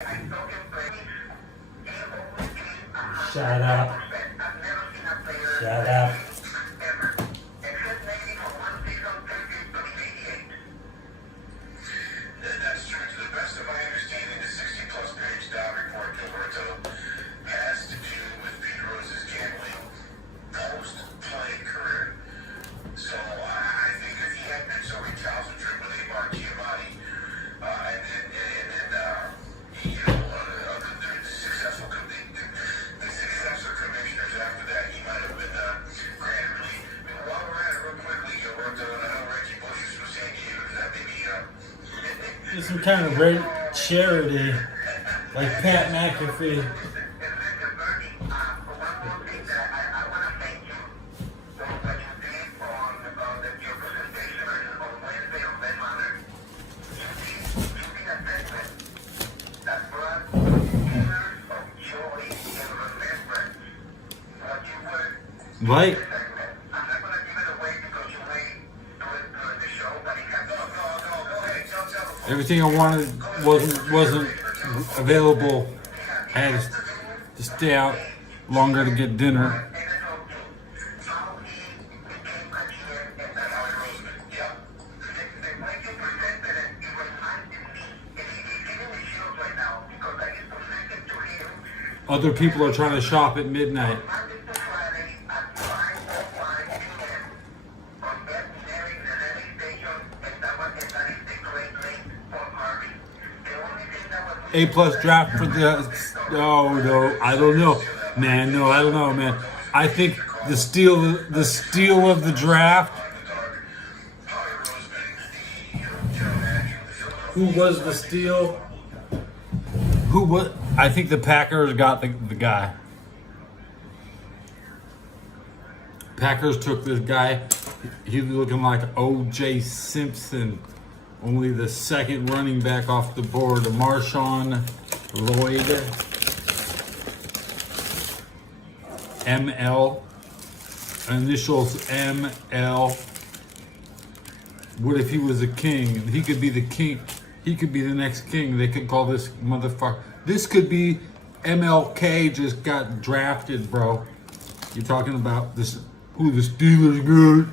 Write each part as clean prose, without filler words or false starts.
Shut up. Shut up. That's true. To the best of my understanding, the 60-plus page dot report Gilberto has to do with Pete Rose's gambling post-play career. So I think if he had been so recalcitrant with Amar Giamatti, and then the successor commissioners after that, he might have been granted relief. While we're at it, real quickly, Gilberto, and I know Reggie Bush is from San Diego. Does that maybe It's some kind of great charity, like Pat McAfee. Right. Everything I wanted wasn't available. I had to stay out longer to get dinner. Other people are trying to shop at midnight. A+ draft for the no, I don't know, man. No, I don't know, man. I think the steal of the draft. Who was the steal? Who was? I think the Packers got the guy. Packers took this guy. He was looking like O.J. Simpson. Only the second running back off the board, Marshawn Lloyd, ML, initials ML. What if he was a king? He could be the king. He could be the next king. They could call this motherfucker. This could be MLK just got drafted, bro. You're talking about this? Who the Steelers good?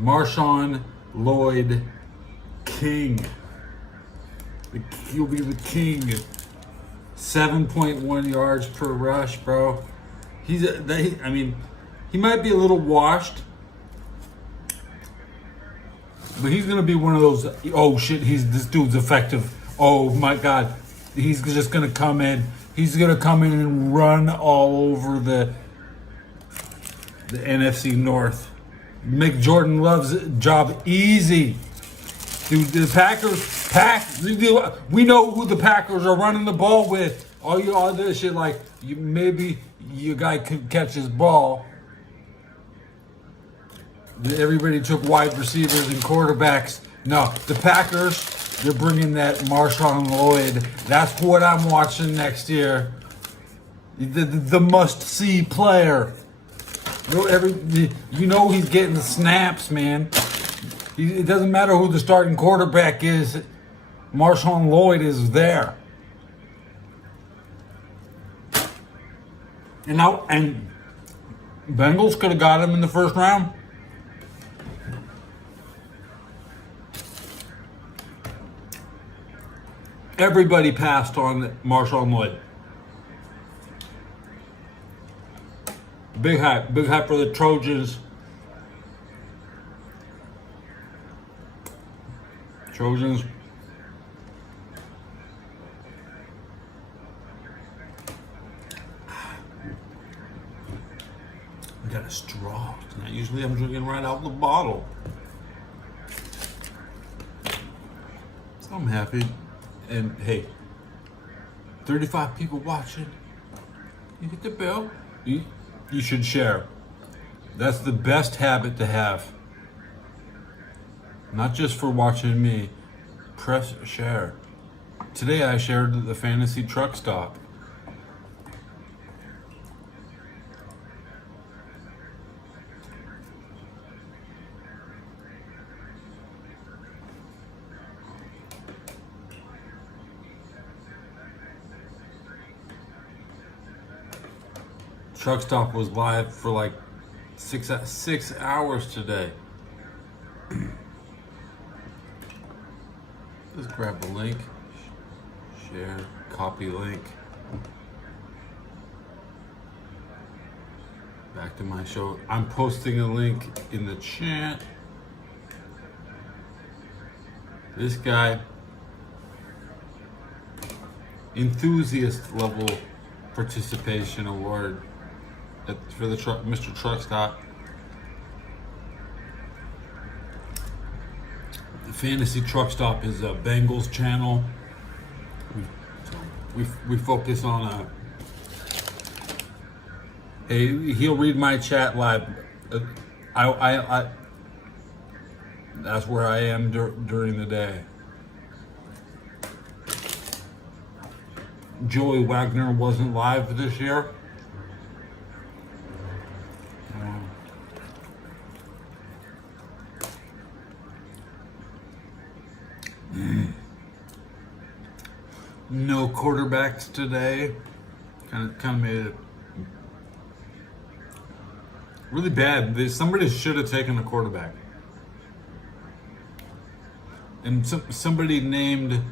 Marshawn Lloyd King. He'll be the king. 7.1 yards per rush, bro. He might be a little washed, but he's gonna be one of those. Oh shit, this dude's effective. Oh my god, he's just gonna come in. He's gonna come in and run all over the NFC North. Make Jordan Love's job easy. Dude, the we know who the Packers are running the ball with. All this shit, like maybe your guy could catch his ball. Everybody took wide receivers and quarterbacks. No, the Packers, they're bringing that Marshawn Lloyd. That's what I'm watching next year. The must-see player. You know he's getting the snaps, man. It doesn't matter who the starting quarterback is. Marshawn Lloyd is there. And Bengals could have got him in the first round. Everybody passed on Marshawn Lloyd. Big hype for the Trojans. Trojans. I got a straw tonight. Usually I'm drinking right out the bottle. So I'm happy. And hey, 35 people watching. You hit the bell. You should share. That's the best habit to have. Not just for watching me. Press share. Today I shared the fantasy truck stop. Truck Stop was live for like 6 hours today. Let's grab a link, share, copy link. Back to my show. I'm posting a link in the chat. This guy, enthusiast level participation award for the Mr. Truck Stop. The Fantasy Truck Stop is a Bengals channel. We focus on he'll read my chat live. I that's where I am during the day. Joey Wagner wasn't live this year. No quarterbacks today. Kind of made it really bad. Somebody should have taken a quarterback. And somebody named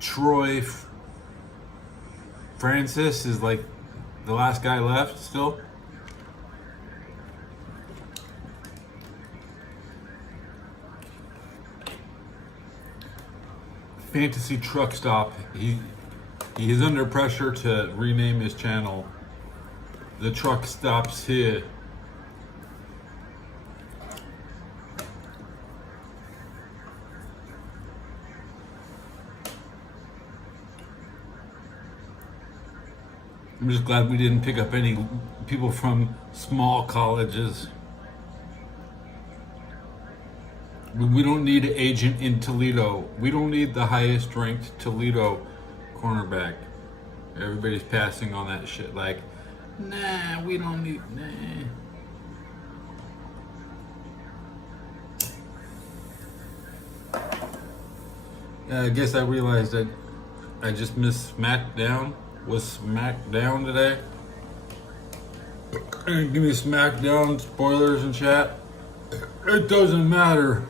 Troy Francis is like the last guy left still. Fantasy Truck Stop. He is under pressure to rename his channel. The Truck Stops here. I'm just glad we didn't pick up any people from small colleges. We don't need an agent in Toledo. We don't need the highest ranked Toledo cornerback. Everybody's passing on that shit. Like, nah, we don't need, nah. I guess I realized that I just missed SmackDown. Was SmackDown today? Give me SmackDown spoilers in chat. It doesn't matter.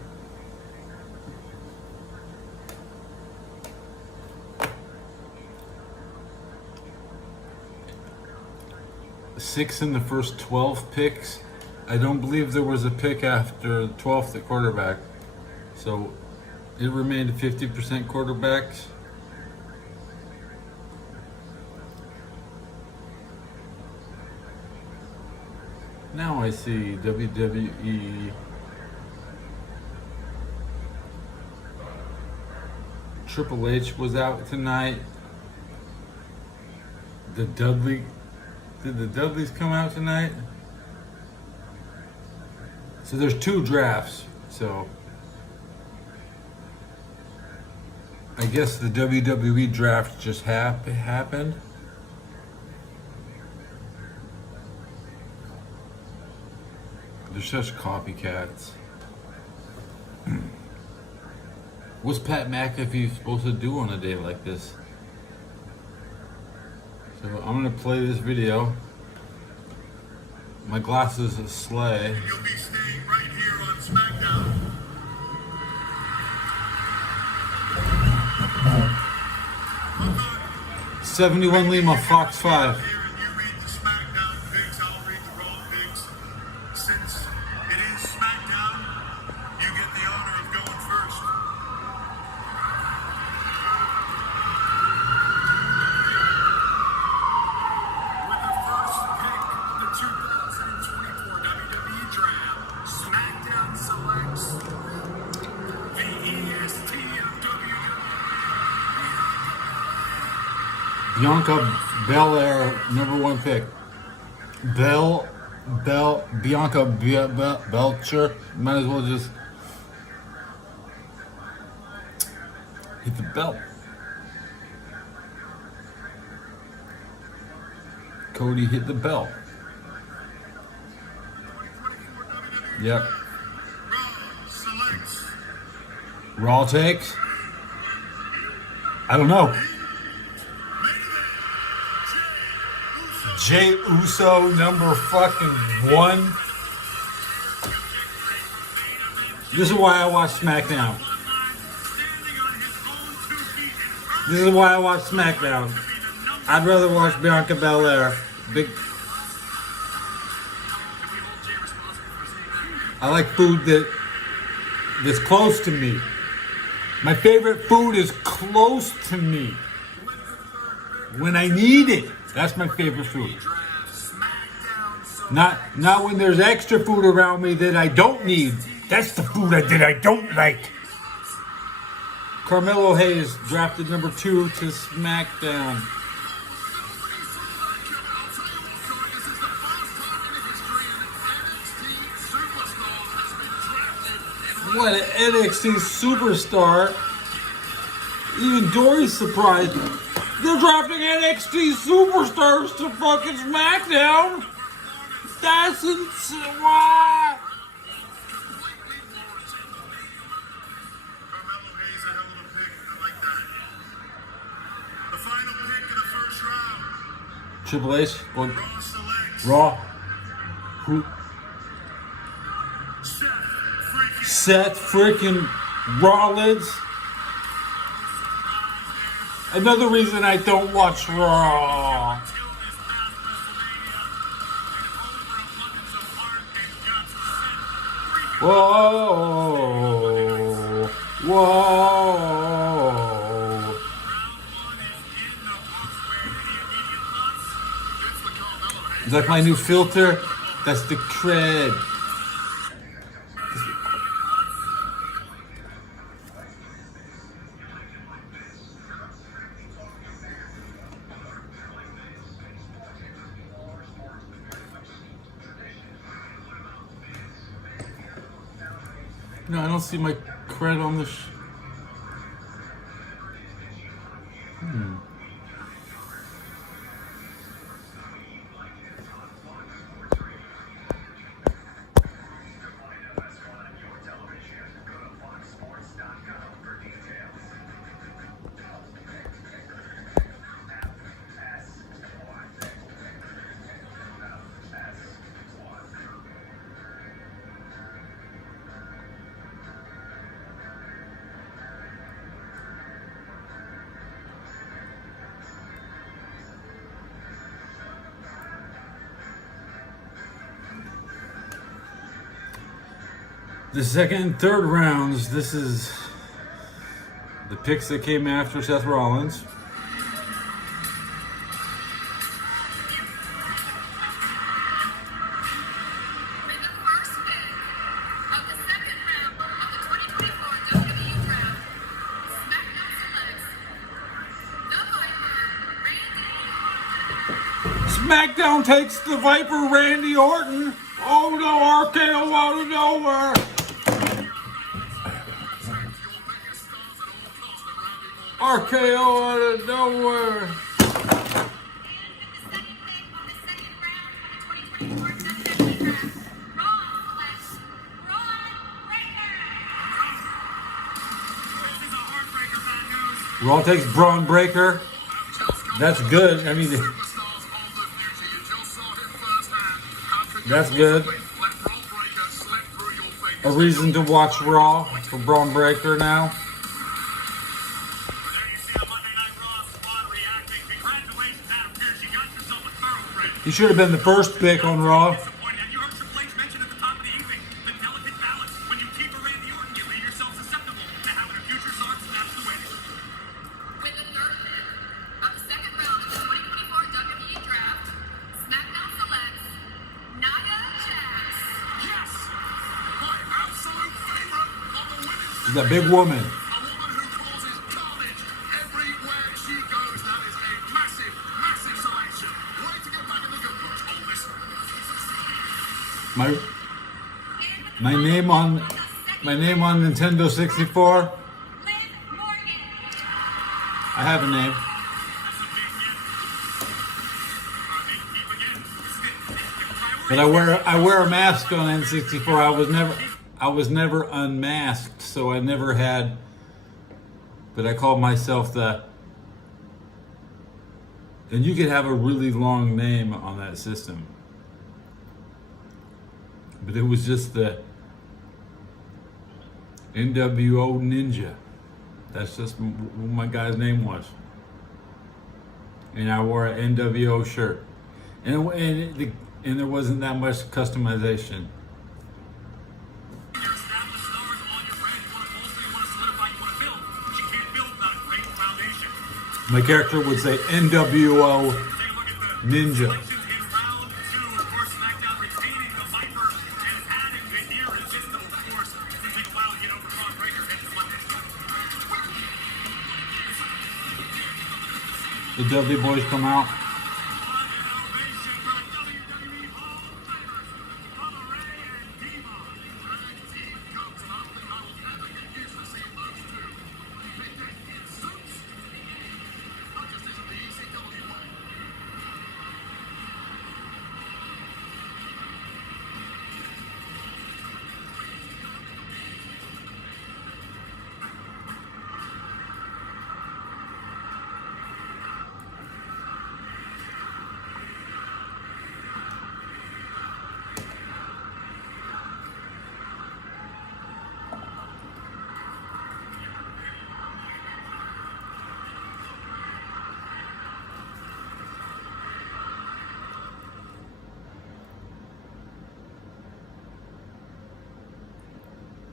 Six in the first 12 picks. I don't believe there was a pick after the 12th at quarterback. So it remained 50% quarterbacks. Now I see WWE Triple H was out tonight. Did the Dudleys come out tonight? So there's 2 drafts. So I guess the WWE Draft just happened. They're such copycats. What's Pat McAfee supposed to do on a day like this? So I'm gonna play this video. My glasses are slay. You'll be staying right here on SmackDown. 71 Lima, Fox 5. You read the SmackDown picks, I'll read the Raw picks. Since it is SmackDown, you get the honor of going first. With the first pick of the 2024 WWE Draft, SmackDown selects the EST of WWE. Bianca Belair, number 1 pick. Bianca Belcher. Might as well just hit the belt. Cody hit the bell. Yep. Raw takes? I don't know. Jay Uso, number fucking 1. This is why I watch SmackDown. This is why I watch SmackDown. I'd rather watch Bianca Belair. I like food that's close to me. My favorite food is close to me. When I need it, that's my favorite food. Not when there's extra food around me that I don't need. That's the food that I don't like. Carmelo Hayes drafted number 2 to SmackDown. What an NXT superstar. Even Dory's surprised. They're drafting NXT superstars to fucking SmackDown. That's insane. Why? Triple H on Raw. Who? Seth freaking Rollins. Another reason I don't watch Raw. Whoa. Whoa. Is that my new filter? That's the cred. No, I don't see my cred on the The second and third rounds, this is the picks that came after Seth Rollins. In the first pick of the second round of the 2024 WWE Draft, SmackDown selects the Viper, Randy. SmackDown takes the Viper, Randy Orton. Oh no, RKO out of nowhere. RKO out of nowhere. Raw takes Braun Breaker. That's good. I mean, that's good. A reason to watch Raw for Braun Breaker now. He should have been the first pick on Raw. With the third pick of the second round of the 2024 WWE Draft, SmackDown selects Nia Jax. Yes! My absolute favorite of the women's She's a big woman. a woman who causes carnage everywhere she goes. That is a massive, massive selection. Way to get back in the good books. Oh, listen. My name on Nintendo 64. Liv Morgan. I have a name. But I wear a mask on N64. I was never unmasked, so I never had. But I called myself the And you could have a really long name on that system. But it was just the NWO Ninja. That's just what my guy's name was. And I wore an NWO shirt. And there wasn't that much customization. My character would say NWO Ninja. The Dudley Boys come out.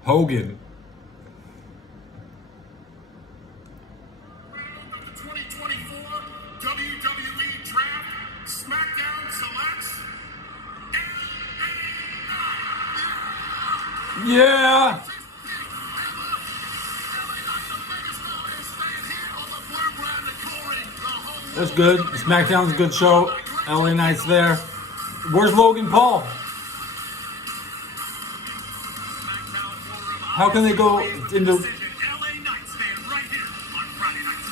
Hogan. Round of the 2024 WWE Draft, SmackDown selects Yeah. That's good. SmackDown's a good show. LA Knight's there. Where's Logan Paul? How can they go into... LA Knights stand right here on Friday nights.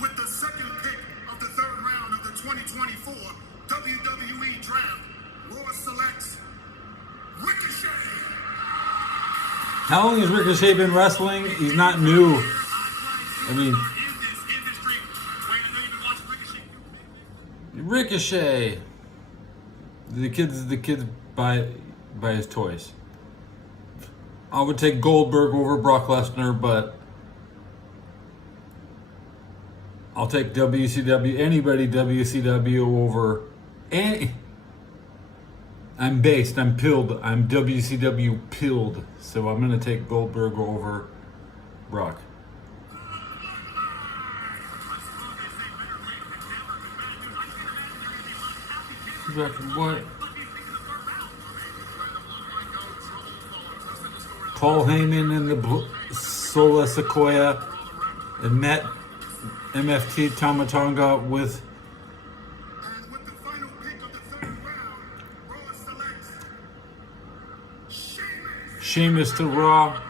With the second pick of the third round of the 2024 WWE Draft, Raw selects Ricochet. How long has Ricochet been wrestling? He's not new. I mean, Ricochet. The kids buy his toys. I would take Goldberg over Brock Lesnar, but I'll take WCW, anybody WCW over any. I'm pilled. I'm WCW pilled. So I'm going to take Goldberg over Brock. What? Paul Heyman and the Sola Sequoia and met MFT Tamatonga with And with the final pick of the third round, Raw selects Sheamus. Sheamus to Raw.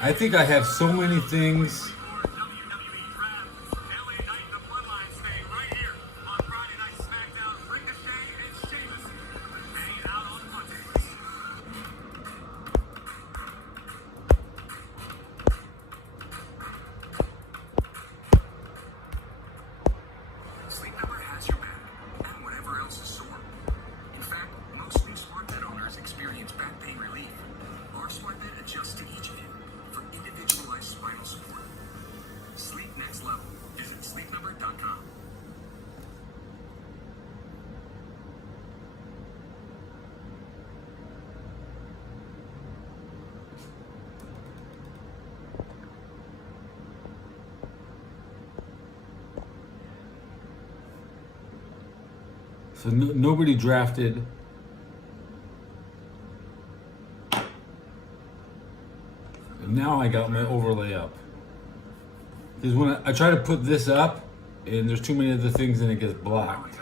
I think I have so many things. Sleep Number has your back, and whatever else is sore. In fact, most new smart bed owners experience back pain relief. Our smart bed adjusts to each of you for individualized spinal support. Sleep next level. Visit sleepnumber.com. So nobody drafted. And now I got my overlay up. Because when I try to put this up, and there's too many other things and it gets blocked.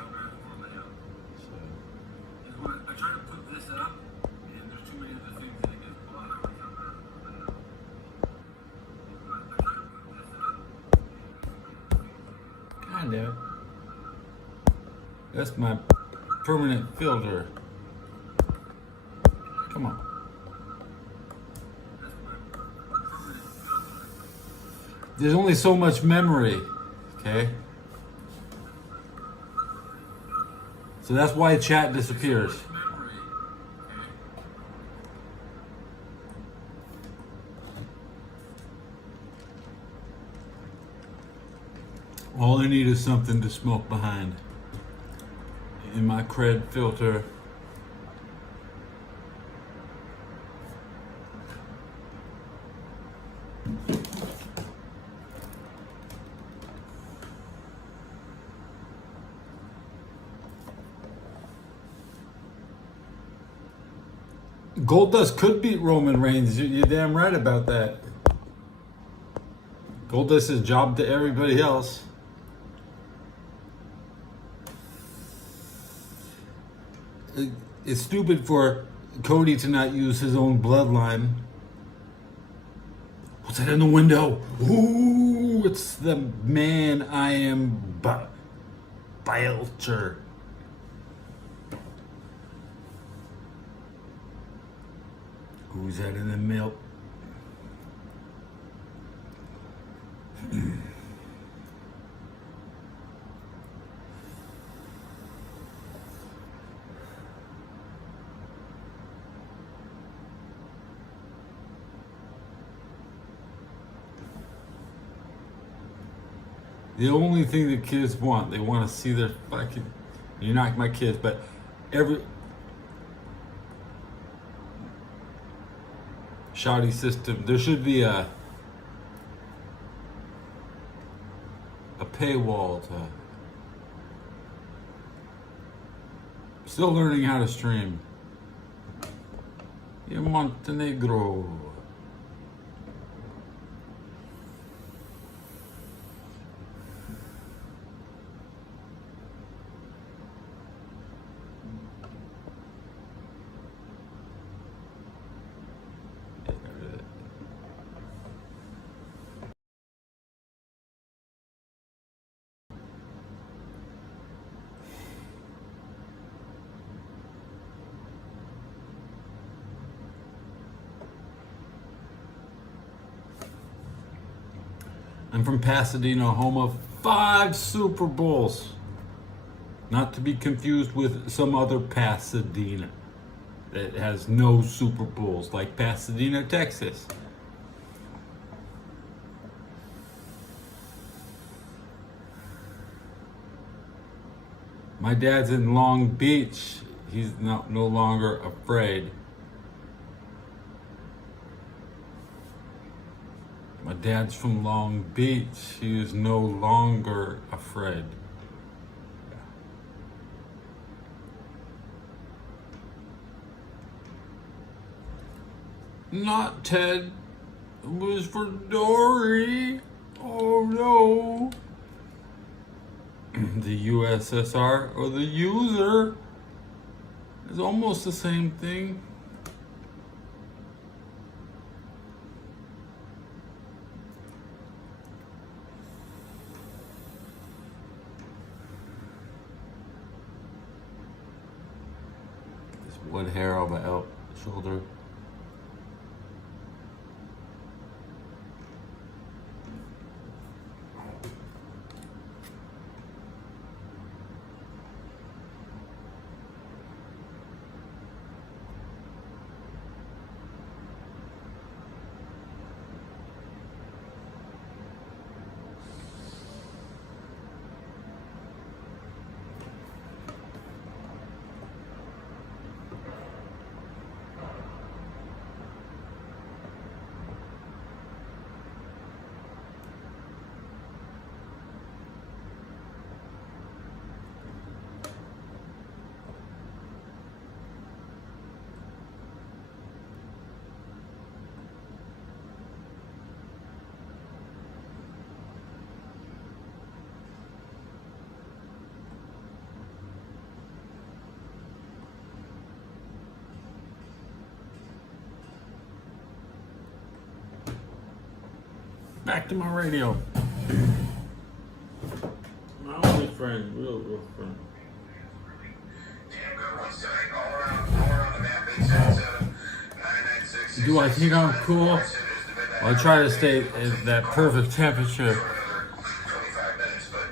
God damn it. That's my permanent filter. Come on. There's only so much memory, okay? So that's why chat disappears. All I need is something to smoke behind. In my cred filter. Goldust could beat Roman Reigns. You're damn right about that. Goldust is job to everybody else. It's stupid for Cody to not use his own bloodline. What's that in the window? Ooh, it's the man I am Belcher. Who's that in the milk? The only thing the kids want, they want to see their fucking, you're not my kids, but every shoddy system, there should be a paywall to, still learning how to stream. In Montenegro. I'm from Pasadena, home of 5 Super Bowls. Not to be confused with some other Pasadena that has no Super Bowls, like Pasadena, Texas. My dad's in Long Beach. He's no longer afraid. My dad's from Long Beach. He is no longer afraid. Not Ted. It was for Dory. Oh no. The USSR or the user is almost the same thing. Wood hair on my shoulder. Back to my radio. My only friend, real friend. Do I think I'm cool? I try to stay at that perfect temperature. 25 minutes, but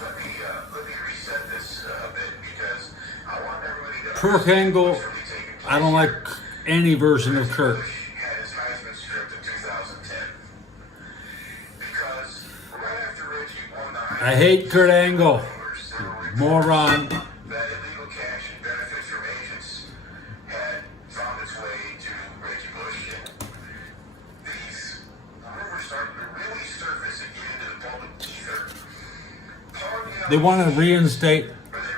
let me reset this a bit because I want everybody to Kurt Angle, I don't like any version of Kurt. had his Heisman stripped in 2010 because right after Reggie won the Heisman, I hate Kurt Angle. Moron. that illegal cash and benefits from agents had found its way to Reggie Bush. And these rumors started to really surface and get into the public ether. Part of the They want to reinstate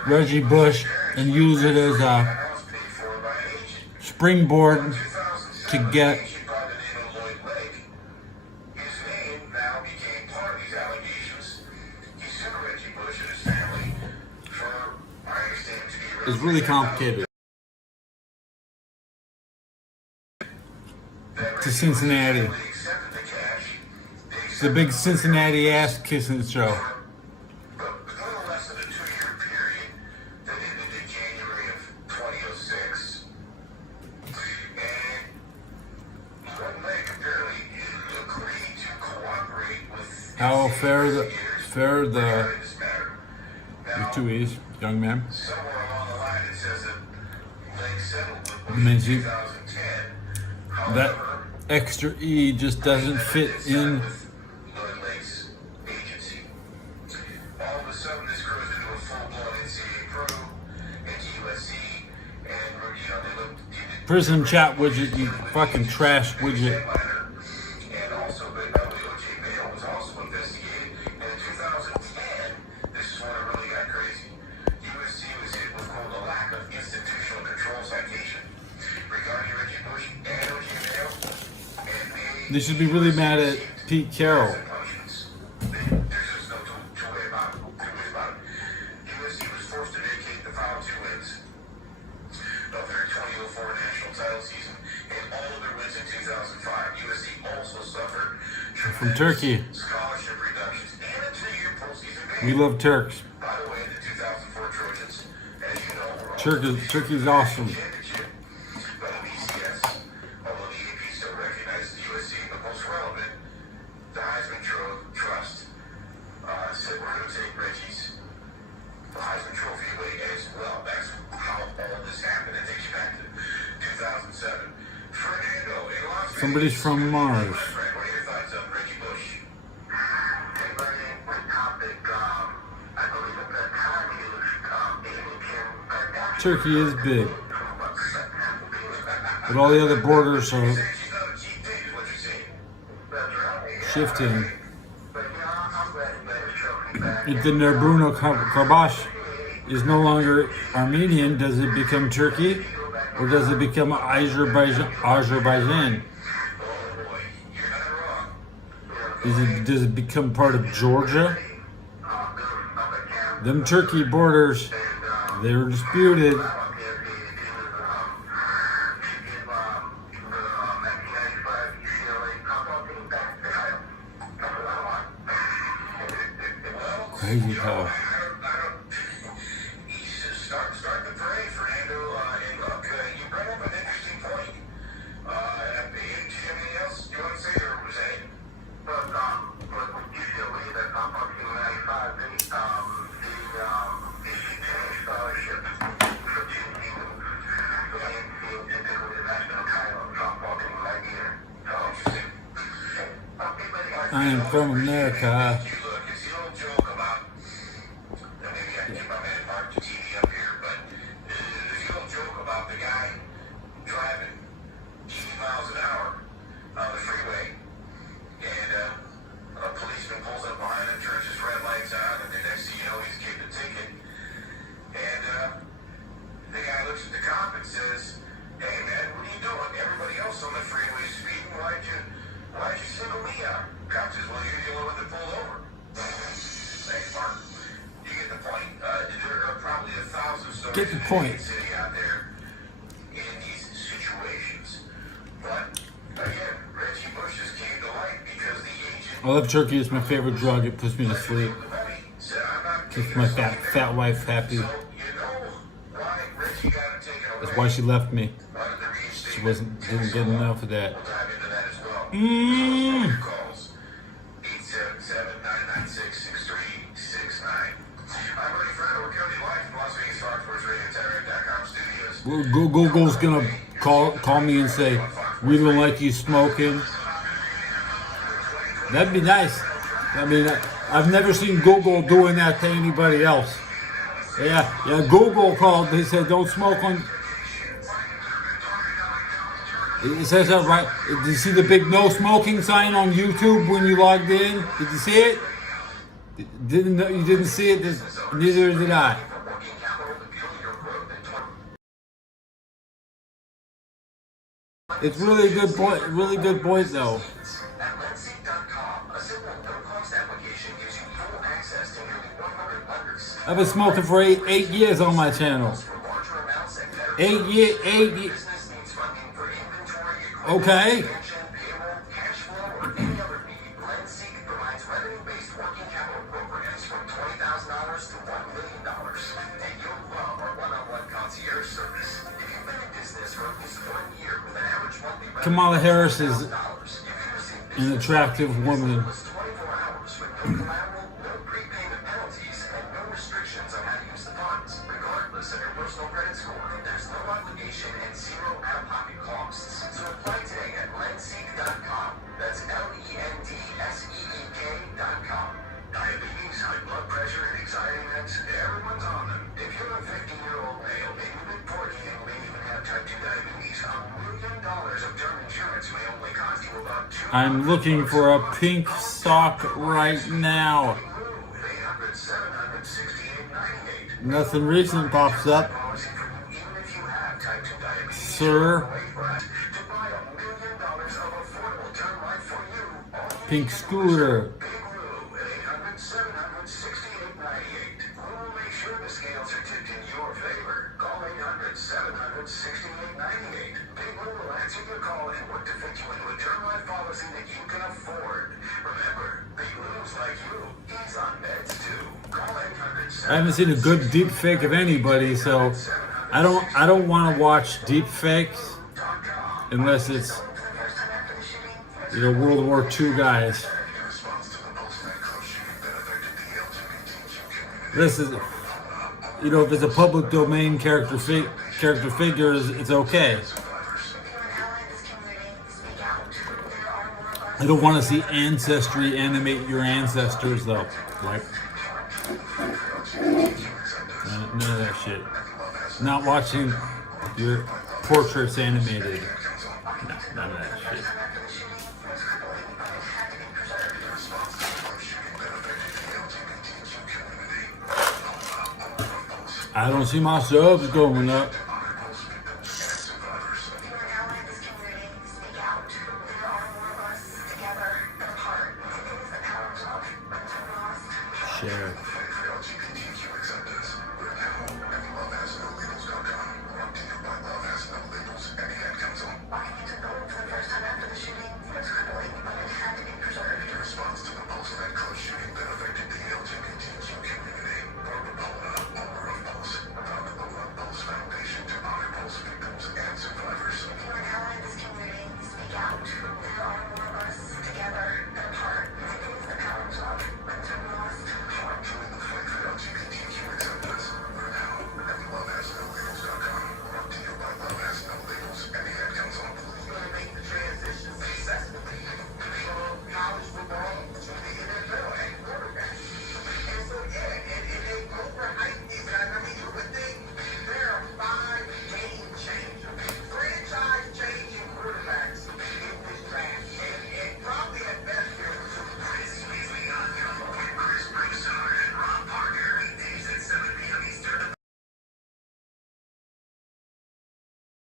Reggie Bush and use it as a house paid for by an agent. springboard 2007, to get. an agent by the name of Lloyd Lake. His name now became part of these allegations. He sued Reggie Bush and his family for, I understand, to be It's really complicated. To Cincinnati. They accepted the cash. They It's a big Cincinnati ass kissing show. But within less than a 2-year period that ended in January of 2006, and Lloyd Lake apparently agreed to cooperate with How fair the in this matter. Now, with two E's, young man. somewhere along the line it says that Lake settled with Bush Means in you- 2010. That However, extra E just doesn't fit in. with Lloyd Lake's agency. All of a sudden, this grows into a full-blown NCAA pro, NTUSC, and they looked. Prison chat widget, you fucking trash widget. And also, but O.J. Mayo was also investigated. And in 2010, this is when it really got crazy. USC was hit with quote a lack of institutional control citation regarding Reggie Bush and O.J. Mayo. And They should be really mad at Pete Carroll. punishments. There's just no two ways about it. USC was forced to vacate the final 2 wins of their 2004 national title season and all of their wins in 2005. USC also suffered From Turkey. scholarship reductions and a 2-year postseason We ban. love Turks. By the way, the 2004 Trojans, as you know, were all Turkey's awesome. championship by the BCS, although the AP still recognizes USC. But most relevant, the Heisman Trust said we're going to take Reggie's Heisman Trophy away as well. That's how all this happened. It takes you back to 2007. Fernando in Las Vegas. Somebody's from Mars. My friend, what are your thoughts on Reggie Bush? Hey, buddy, what topic? I believe at that time he was able to Turkey is big. But all the other borders are she's not a cheap date, is what you're saying. That's right. shifting. But I'm glad he got his trophy back. If the Nagorno Karabakh is no longer Armenian, does it become Turkey? Or does it become Azerbaijan? Oh boy, you're not wrong. Does it become part of Georgia? Them Turkey borders, they were disputed. Crazy how. Start the parade, Fernando. And look, you bring up an interesting point. Do you have anything else you want to say, or was that it? But with UCLA, that up in 95, the scholarship for 2 seasons, the NCAA did with the national title of softball team that year. So, I am from America. you look, it's the old joke about, and maybe I can get my man Mark the TV up here, but there's the old joke about the guy driving 80 miles an hour on the freeway, and a policeman pulls up behind him, turns his red lights on, and the next thing you know, he's getting a ticket. And the guy looks at the cop and says, "Hey man, what are you doing? Everybody else on the freeway is speeding. Why'd you single me out?" Cop says, "Well, you're the only one that pulled over." Thanks, Mark. You get the point. There are probably 1,000 stories Get the in point. the city out there in these situations. But again, Reggie Bush just came to light because the agent I love Turkey. It's my favorite drug. It puts me to sleep. said, "I'm not Keeps taking my this fat wife happy. So you know why Reggie got it taken away. That's why she left me. Why did they reinstate She didn't get enough of that. We'll dive into that as well. Mm. Calls 877-996-6369. I'm Bernie Fernando. We're coming live from Las Vegas Fox Sports Radio, TireRack.com studios. Well, Google's gonna call me and say, we don't like you smoking. That'd be nice. I mean, I've never seen Google doing that to anybody else. Yeah, Google called. They said, don't smoke on. It says that right. Did you see the big no smoking sign on YouTube when you logged in? Did you see it? You didn't see it? Neither did I. It's really a good point. Really good point, though. At LensSeek.com, a simple no-cost application gives you full access to nearly 100 lenders. I've been smoking for eight years on my channel. For larger amounts and better 8 years. business needs funding for inventory, equipment, Okay. expansion, payroll, cash flow, or any other need. LensSeek provides revenue-based working capital programs from $20,000 to $1 million. And you'll love our one-on-one concierge service. If you've been in business for at least 1 year with an average monthly revenue Kamala Harris is of $1,000, you can receive an attractive woman. was 24 hours with no collateral, no prepayment penalties, and no restrictions on how to use the funds, regardless of your personal credit score. There's no obligation and zero out-of-pocket costs. So apply today at LensSeek.com. That's LENDSEEK.com. Diabetes, high blood pressure, and anxiety meds, everyone's on them. If you're a 50-year-old male, maybe mid-40s, and may even have type 2 diabetes, $1 million of term insurance may only cost you about $2. I'm looking for a pink sock right now. 800-700-6898. Nothing recent pops up. Policy for you, even if you have type 2 diabetes. Sir, To buy $1 million of affordable term life for you, all you pink scooter. Big Lou at 800-700-6898. We'll make sure the scales are tipped in your favor. Call 800-700-6898. Big Lou will answer your call and work to fit you into a term life policy that you can afford. Remember, Big Lou's like you. He's on meds too. Call 800-700-6898. I haven't seen a good deep fake of anybody, so I don't want to watch deep fakes unless it's World War II guys. This is, if it's a public domain character figure, it's okay. I don't want to see Ancestry animate your ancestors though. Like, none of that shit. Not watching your portraits animated. No, none of that shit. I don't see my subs going up. Share.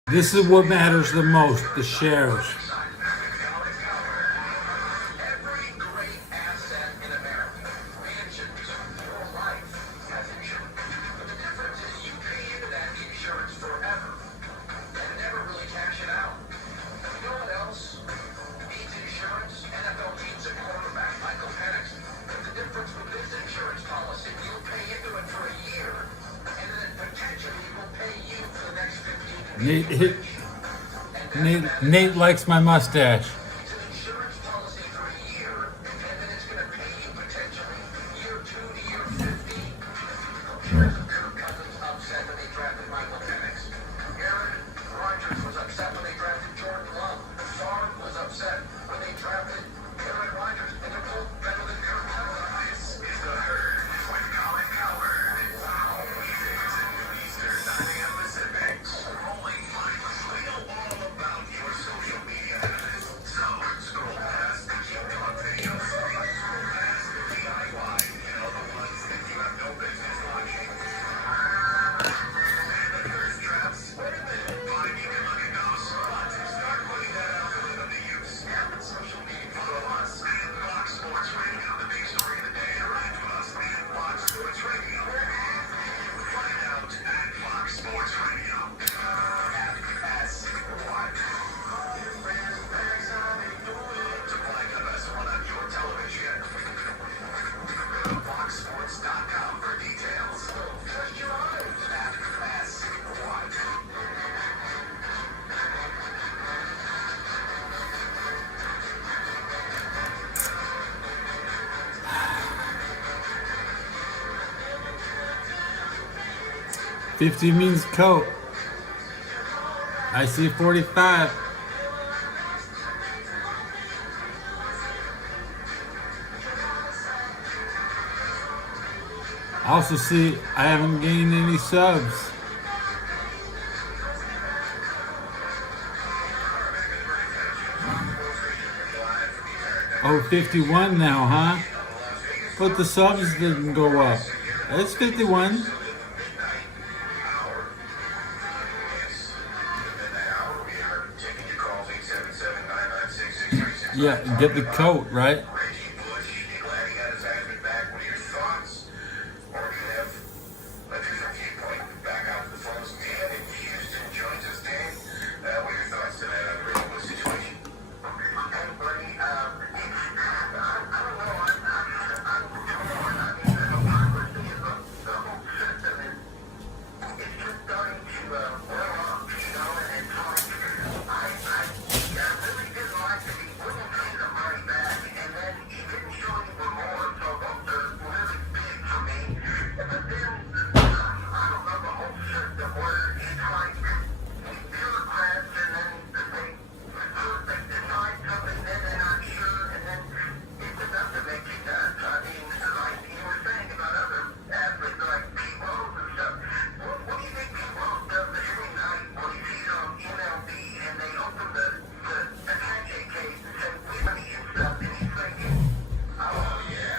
This is what matters the most, the shares. Every great asset in America, mansions, your life has insurance. But the difference is you pay into that insurance forever and never really cash it out. You know what else needs insurance? NFL teams and quarterback Michael Penix. But the difference with this insurance policy, you'll pay into it for a year, and then potentially will pay you for the next 15 years. And Nate likes my mustache. It's an insurance policy for a year, and then it's going to pay you potentially year 2 to year 50. Here's Kirk Cousins upset when they drafted Michael Penix. Aaron Rodgers was upset when they drafted Jordan Love. Favre was upset when they drafted Aaron Rodgers, and they're both better than Kirk Cousins. This is the Herd with Colin Cowherd. Wow, weekdays at noon Eastern, 9 a.m. Pacific. Rolling mindlessly. We know all about your social media habits. So scroll past the TikTok videos. Scroll past the DIY. You know, the ones that you have no business watching. And the thirst traps. Wait a minute. But you can look at those spots and start putting that out for them to use. Yeah, on social media. Follow us at Fox Sports Radio. The big story of the day. Interact with us at Fox Sports Radio. Find out at Fox Sports Radio. Ask what? To find the best one on your television. Go to foxsports.com for details. Trust your eyes. Ask what? 50 means coat. I see 45. I also see I haven't gained any subs. Oh, 51 now, huh? But the subs didn't go up. It's 51. Yeah, get the coat, right?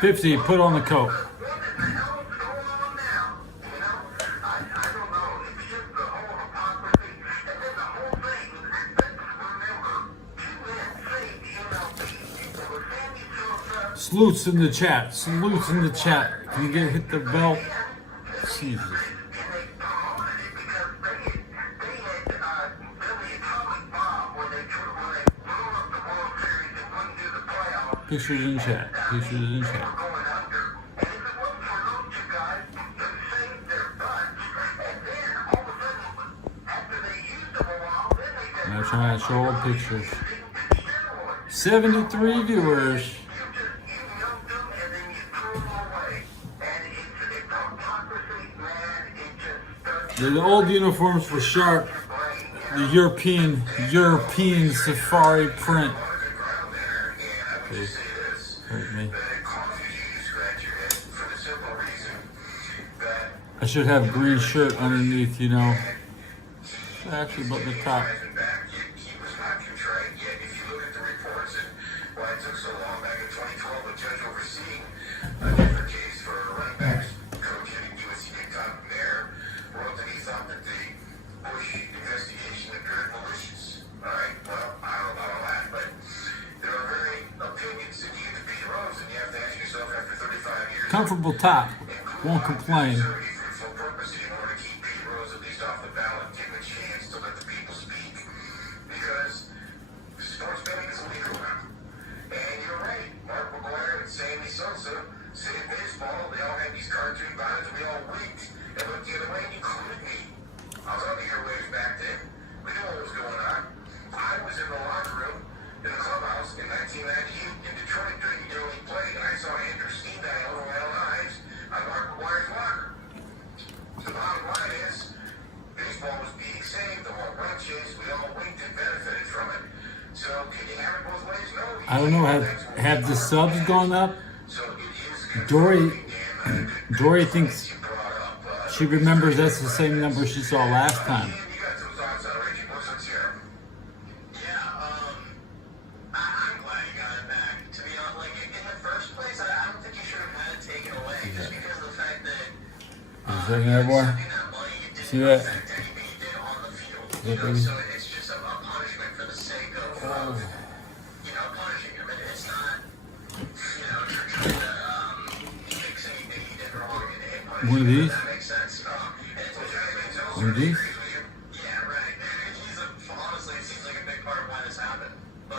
$50, put on the coat. Salutes in the chat. Salutes in the chat. Can you hit the bell? Jesus. Pictures in chat. Pictures in chat. I'm trying to show all pictures. 73 viewers. They're the old uniforms for Sharp. The European safari print. Okay. Hurt me. I should have green shirt underneath, you know. Actually, but the top. Comfortable top. Won't complain. Chase, we all winked and benefited from it. So can you have it both ways? No. I don't know. Have the subs gone up? So it is Dory thinks she remembers that's the same number she saw last time. You got some thoughts on Reggie Bush? Let's hear 'em. I'm glad you got it back. To be honest, like in the first place, I don't think you should have had it taken away just because of the fact that Is that there, boy? that money it didn't See that? affect anything you did on the field. Look at So it's just a punishment for the sake of punishing him. It's not you're trying to fix anything he did wrong and punish One of him. these? That makes sense. One of these? Yeah, right. Honestly, it seems like a big part of why this happened. But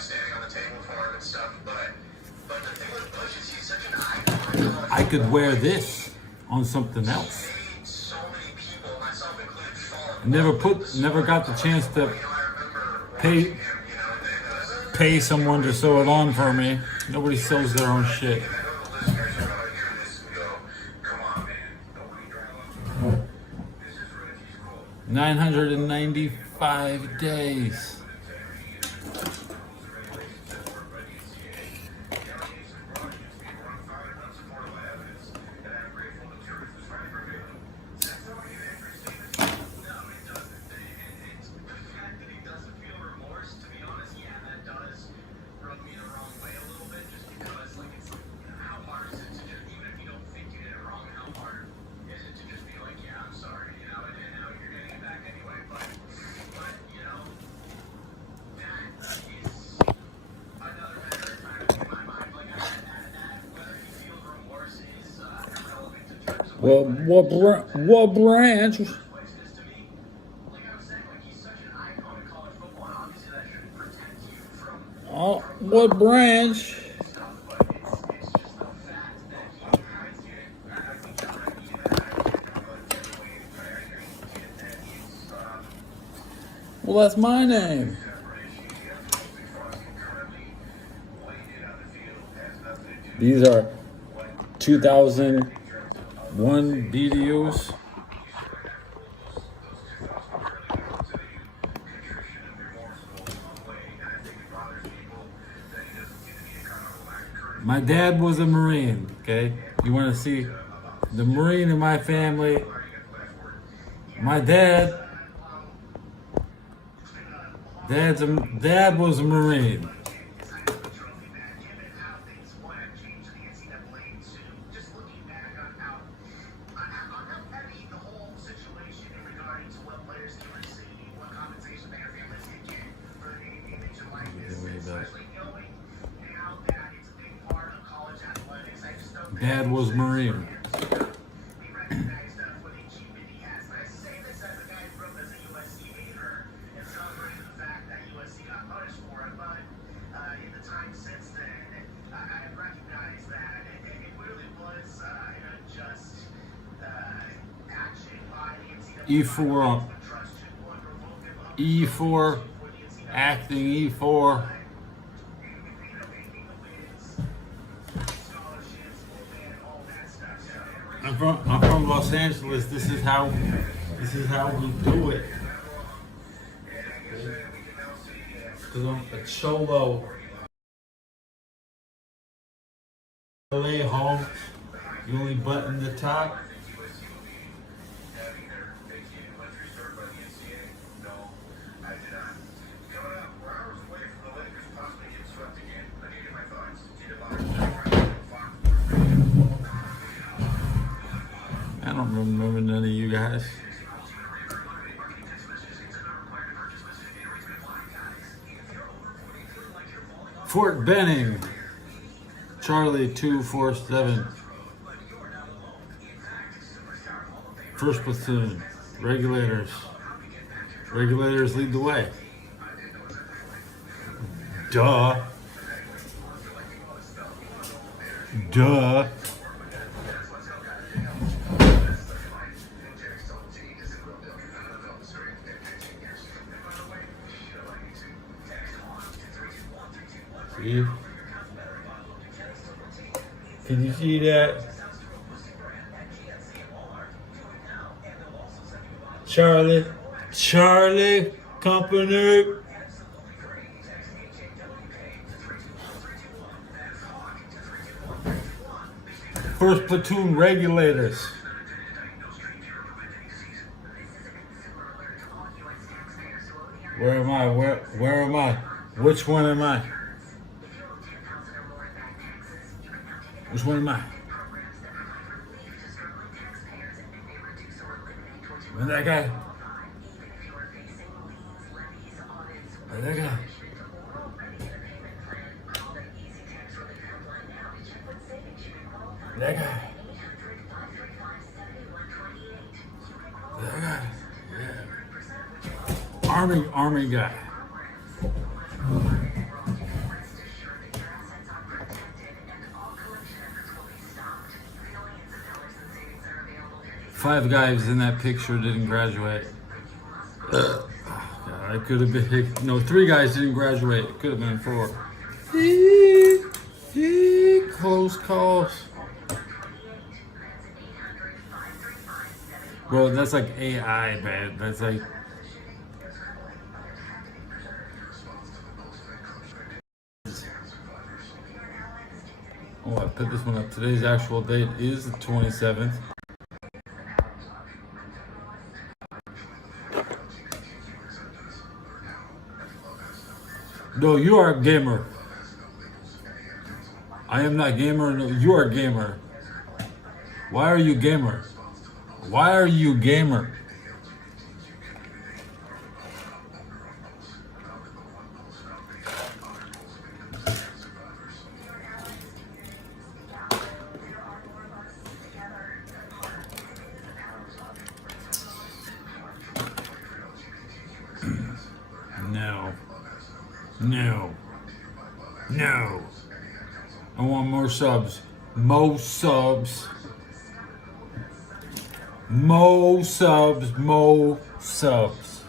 standing on the table for him and stuff. But the thing with Bush is he's such an icon. I could wear this on something else. Made so many people, myself included, fall in Never got the chance to I remember pay pay someone to sew it on for me. Nobody sews their own shit. Listeners are going to hear this and go, come on, man. Nobody drive up. This is Reggie's quote. 995 days. Well, what branch? Oh, what branch? Well, that's my name. These are 2001 videos. My dad was a Marine, okay? You want to see the Marine in my family? My dad was a Marine. Dad was Marine. E4, E4, acting E4. I'm from Los Angeles. This is how we do it. Because I'm a cholo. LA home. You only button the top. I don't remember none of you guys. Fort Benning, Charlie 247. First platoon, regulators. Regulators lead the way. Duh. Duh. See? Can you see that? Charlie Charlie Company. First platoon regulators. Where am I? Where am I? Which one am I? Which one am I? And that guy. And that guy. That guy. That guy. Yeah. Army guy. Five guys in that picture didn't graduate. Oh God, I could have been. No, three guys didn't graduate. It could have been four. Close calls. Bro, that's like AI, man. That's like. Oh, I put this one up. Today's actual date is the 27th. No, you are a gamer. I am not gamer. No, you are a gamer. Why are you gamer? Why are you gamer? No. No. No. I want more subs. Mo subs. Mo subs. Mo subs.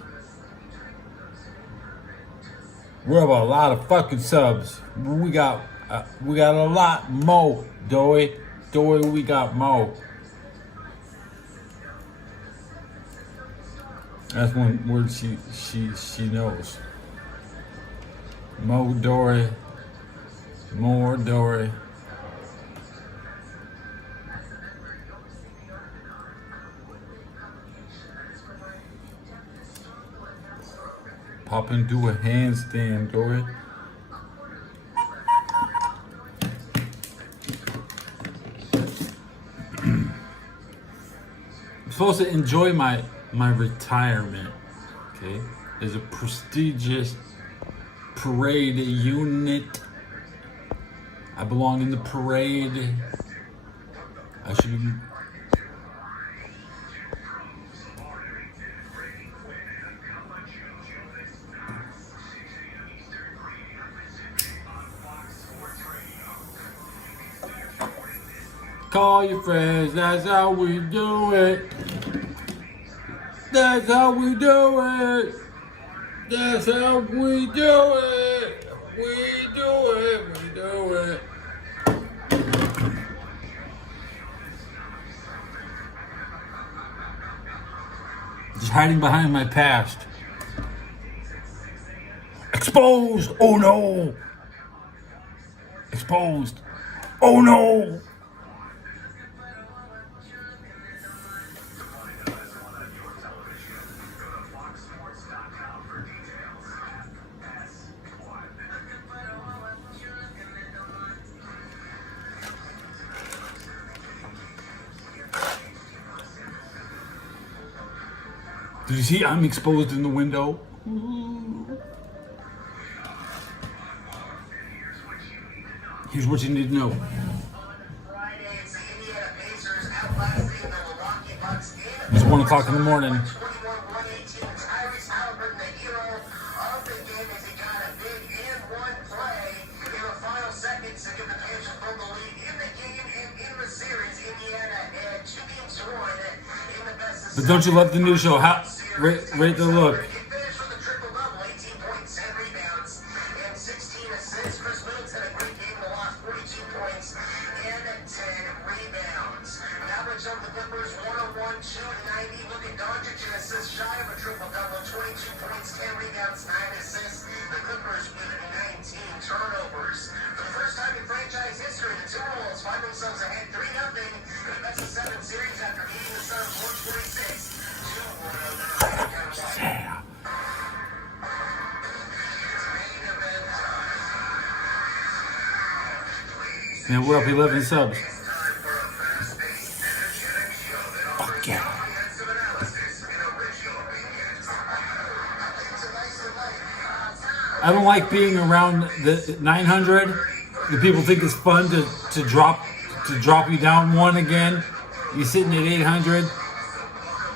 We're about a lot of fucking subs. We got a lot. Mo. Doy, we got Mo. That's one word she knows. Mo Dory. More Dory. Pop into a handstand, Dory. I'm supposed to enjoy my retirement. Okay, there's a prestigious parade unit. I belong in the parade. I should. Call your friends, that's how we do it. That's how we do it. That's how we do it. We do it. We do it. Just hiding behind my past. Exposed. Oh no. Exposed. Oh no. Did you see I'm exposed in the window? Here's what you need to know. It's 1 o'clock in the morning. But don't you love the new show? How rate the look. Average of the Clippers, 101, 290. Look at Doncic, an assist shy of a triple-double. 22 points, 10 rebounds, 9 assists. The Clippers with 19 turnovers. For the first time in franchise history, the Timberwolves find themselves ahead 3-0 in a best-of-7 series after beating the Suns 146 to 109. Yeah. And we're up 11 subs. Fuck yeah. I don't like being around the 900. The people think it's fun to drop you down one again. You're sitting at 800.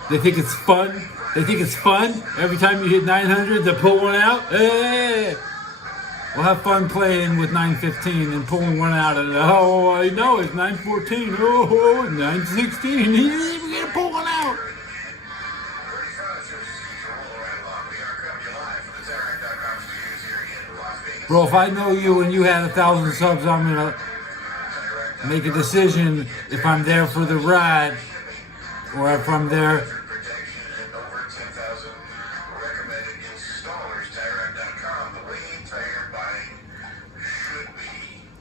They think it's fun. They think it's fun. Every time you hit 900, they pull one out. Hey! We'll have fun playing with 915 and pulling one out. And oh, I know it's 914. Oh, 916. We're gonna pull one out. Bro, if I know you and you had 1,000 subs, I'm gonna make a decision if I'm there for the ride or if I'm there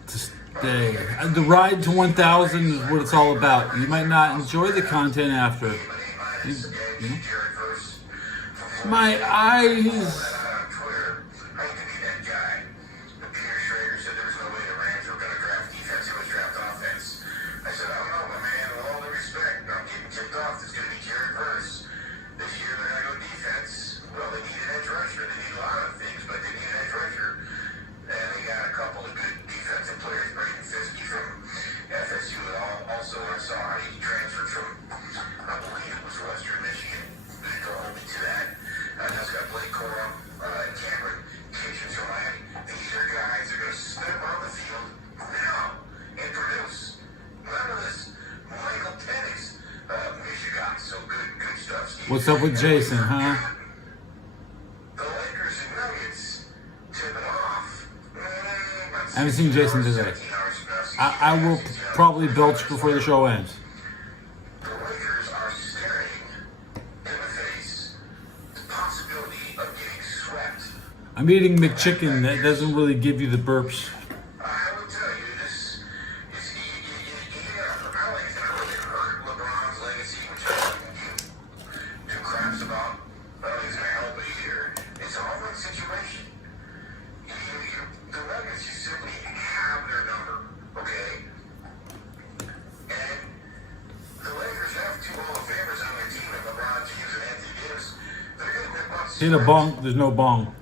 to stay. The ride to 1,000 is what it's all about. You might not enjoy the content after. You know? My eyes. What's up with Jason, huh? I haven't seen Jason today. I will probably belch before the show ends. I'm eating McChicken. That doesn't really give you the burps. See the bong? There's no bong.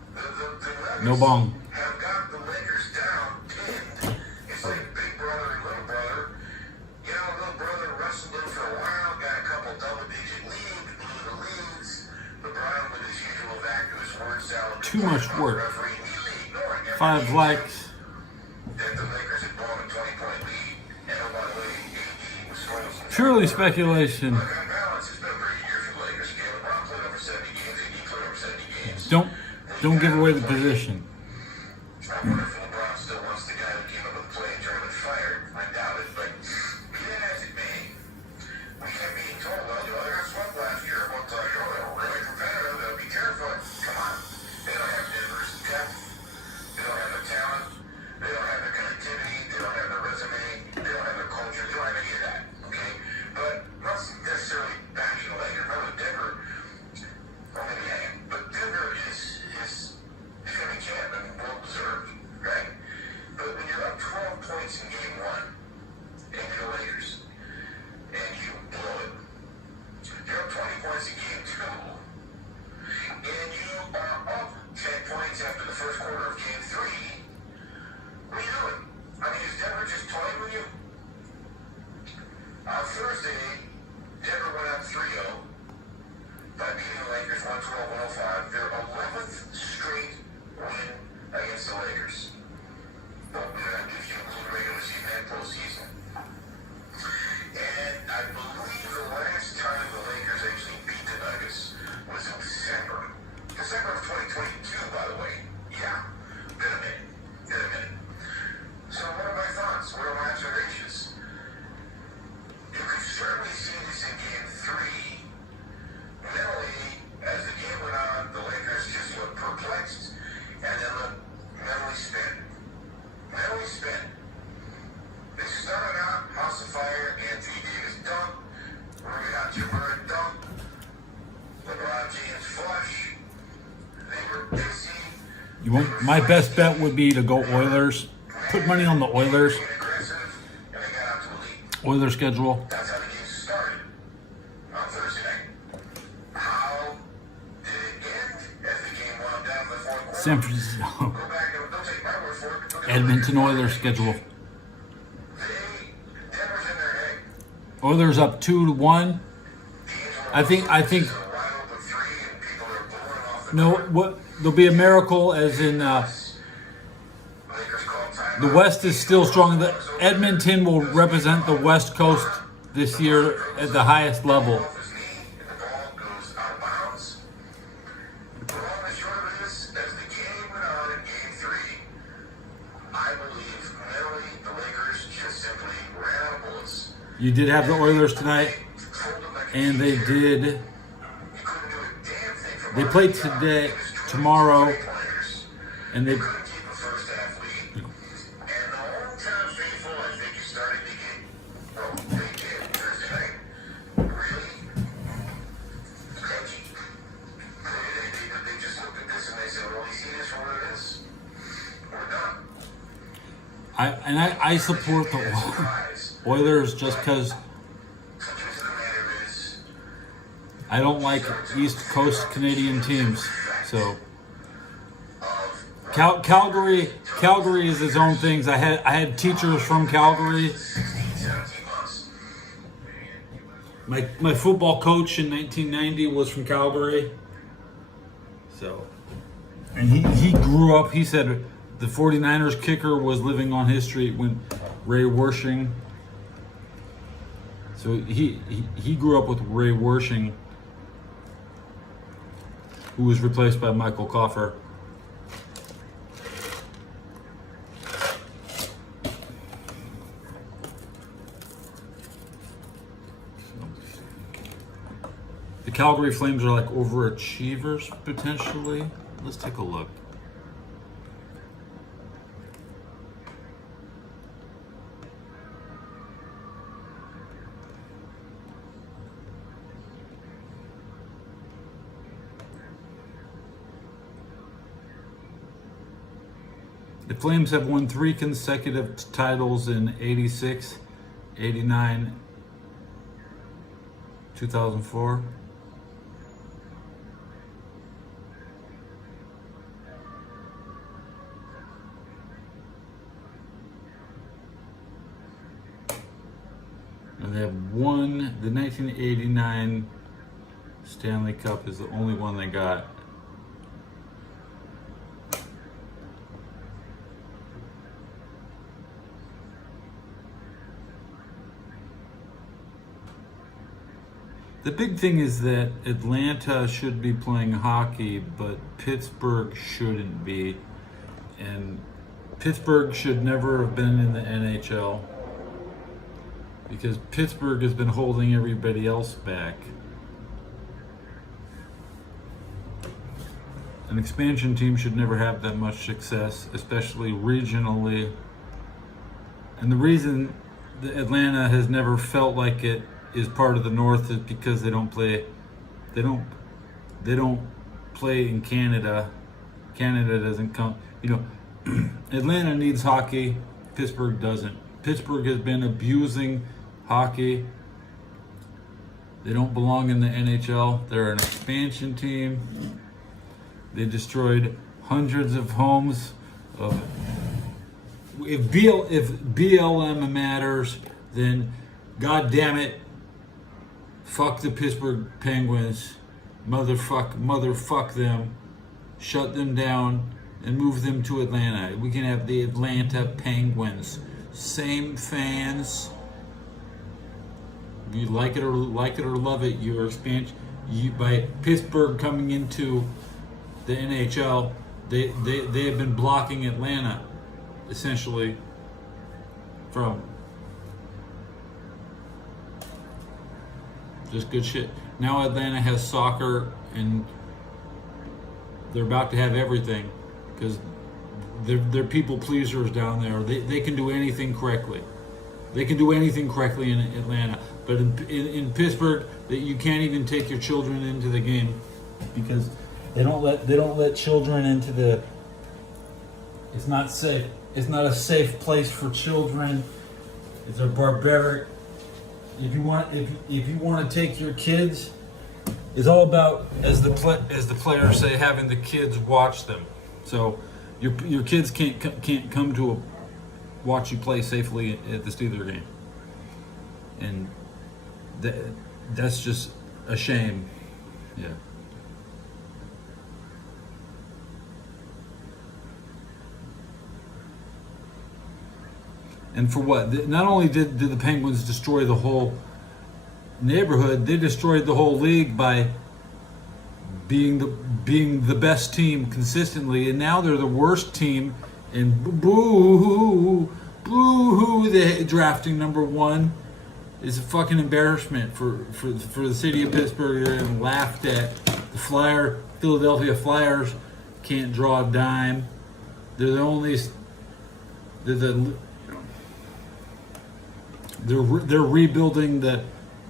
No bong. Have got the Lakers down 10. It's like big brother and little brother. You know, little brother wrestled in for a while, got a couple double-digit leads, blew the leads. LeBron with his usual vacuous word salad. Too much work. 5 likes. Then the Lakers had blown a 20-point lead. And oh, by the way, AD was frozen. Purely speculation. On balance, it's been a pretty year for the Lakers. LeBron played over 70 games, AD played over 70 games. Don't give away the position. I wonder if LeBron still wants the guy who came up with the play and tournament fired. I doubt it, but be that as it may, we kept being told, well, you know, they got swept last year. Well, they were really competitive. They'll be careful. Come on. They don't have Denver's depth. They don't have the talent. They don't have the connectivity. They don't have the resume. They don't have the culture. They don't have any of that, okay? But not necessarily bashing the Lakers. Remember, Denver, well, maybe I am, but Denver is becoming champ and well deserved, right? You want my best bet would be to go Oilers. Put money on the Oilers. aggressive, and they got out to a lead. Oilers schedule. That's how the game started on Thursday night. How did it end as the game wound down in the fourth quarter? San Francisco. Go back and don't take my word for it. Look at Edmonton Oilers schedule. Denver's in their head. Oilers up 2-1. I think. Wide open three, and people are blowing off the No, what there'll be a miracle, as in Lakers call time. the West is still strong. The Edmonton will represent the West Coast this year at the highest level. Off his knee, and the ball goes out of bounds. The long and short of it is, as the game went on in Game 3, I believe mentally the Lakers just simply ran out of bullets. You did have the Oilers tonight, Pulled them like a and they did. You couldn't do a damn thing from They our play side. today, It was 20 tomorrow, players. and they. Couldn't keep a first half lead. And the hometown faithful, I think, is starting to get, well, they did Thursday night, really crunchy. They just looked at this and they said, well, we see this for what it is. We're done. I support the Guys, Oilers just because the truth of the matter is, I don't like East Coast Canadian teams. So Calgary is its own things. I had teachers from Calgary. 17 months. My football coach in 1990 was from Calgary. So, and he grew up. He said the 49ers kicker was living on his street when Ray Wershing. So he grew up with Ray Wershing, who was replaced by Michael Coffer. The Calgary Flames are like overachievers potentially. Let's take a look. The Flames have won 3 consecutive titles in 86, 89, 2004. And they have won the 1989 Stanley Cup is the only one they got. The big thing is that Atlanta should be playing hockey, but Pittsburgh shouldn't be. And Pittsburgh should never have been in the NHL because Pittsburgh has been holding everybody else back. An expansion team should never have that much success, especially regionally. And the reason that Atlanta has never felt like it is part of the North is because they don't play in Canada. Canada doesn't come, Atlanta needs hockey, Pittsburgh doesn't. Pittsburgh has been abusing hockey. They don't belong in the NHL. They're an expansion team. They destroyed hundreds of homes. If BLM matters, then God damn it, fuck the Pittsburgh Penguins, motherfuck them, shut them down, and move them to Atlanta. We can have the Atlanta Penguins, same fans. You like it or love it, your expansion. By Pittsburgh coming into the NHL, they have been blocking Atlanta, essentially, from just good shit. Now Atlanta has soccer, and they're about to have everything because they're people pleasers down there. They can do anything correctly. They can do anything correctly in Atlanta, but in Pittsburgh, that you can't even take your children into the game because they don't let children into the It's not safe. It's not a safe place for children. It's a barbaric. If you want to take your kids, it's all about, as the players say, having the kids watch them. So your kids can't come to watch you play safely at the Steeler game, and that's just a shame. Yeah. And for what? Not only did the Penguins destroy the whole neighborhood, they destroyed the whole league by being the best team consistently, and now they're the worst team. And boo hoo, the drafting number one is a fucking embarrassment for the city of Pittsburgh. They're getting laughed at. The Philadelphia Flyers can't draw a dime. They're the only. They're rebuilding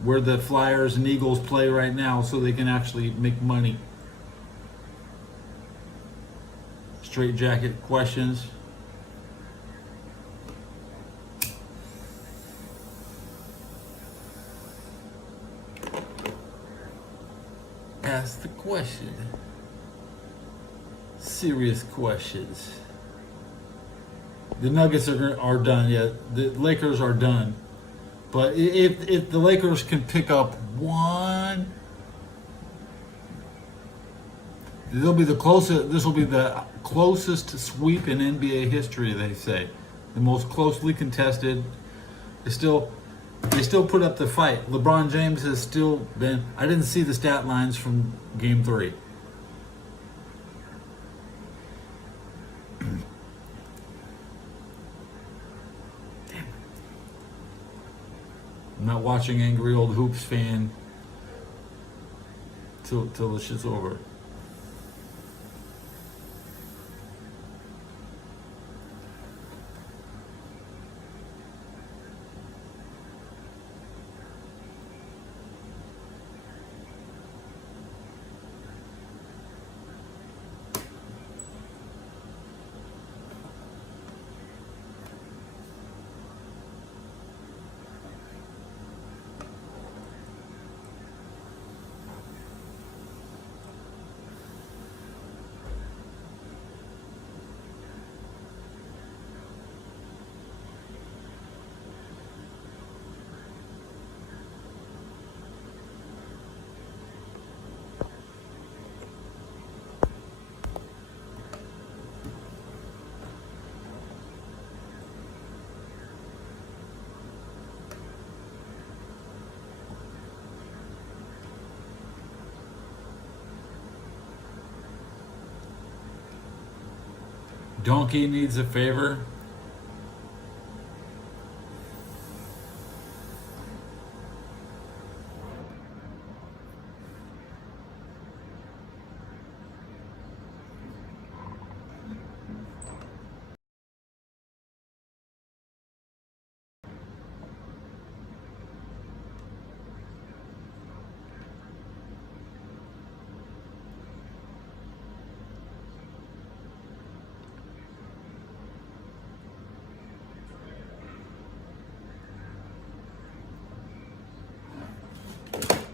where the Flyers and Eagles play right now, so they can actually make money. Straight jacket questions. Ask the question. Serious questions. The Nuggets are done. Yeah, the Lakers are done. But if the Lakers can pick up one, this will be the closest sweep in NBA history. They say the most closely contested. They still put up the fight. LeBron James has still been. I didn't see the stat lines from Game 3. I'm not watching angry old Hoops fan till the shit's over. Donkey needs a favor.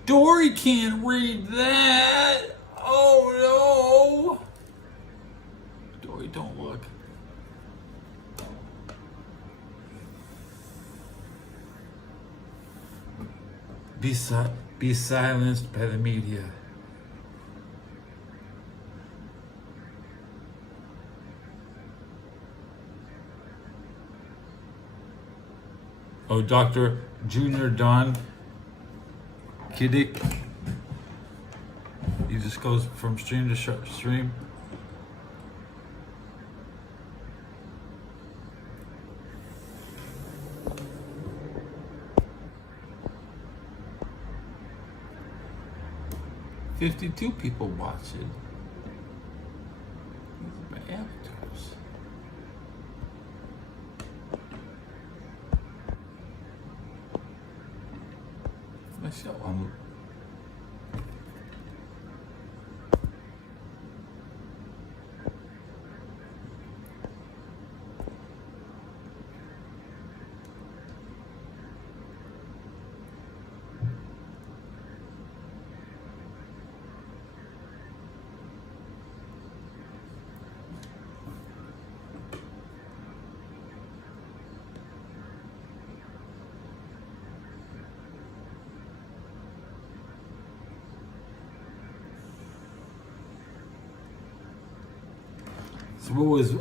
Dory can't read that. Oh no. Dory, don't look. Be silenced by the media. Oh, Dr. Junior Don Kiddick. He just goes from stream to stream. $52 people watch it. These are my avatars. Myself, So what was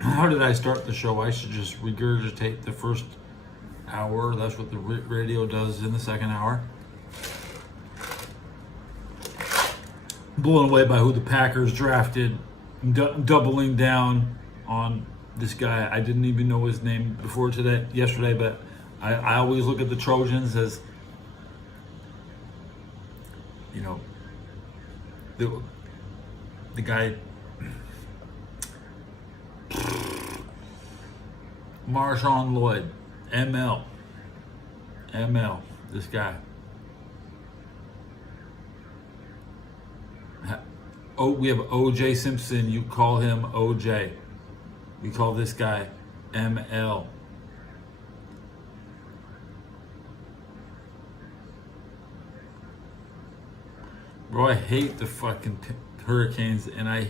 how did I start the show? I should just regurgitate the first hour. That's what the radio does in the second hour. Blown away by who the Packers drafted, doubling down on this guy. I didn't even know his name before yesterday, but I always look at the Trojans as, you know, the guy, Marshawn Lloyd, ML, this guy. Oh, we have OJ Simpson. You call him OJ. We call this guy ML. Bro, I hate the fucking Hurricanes, and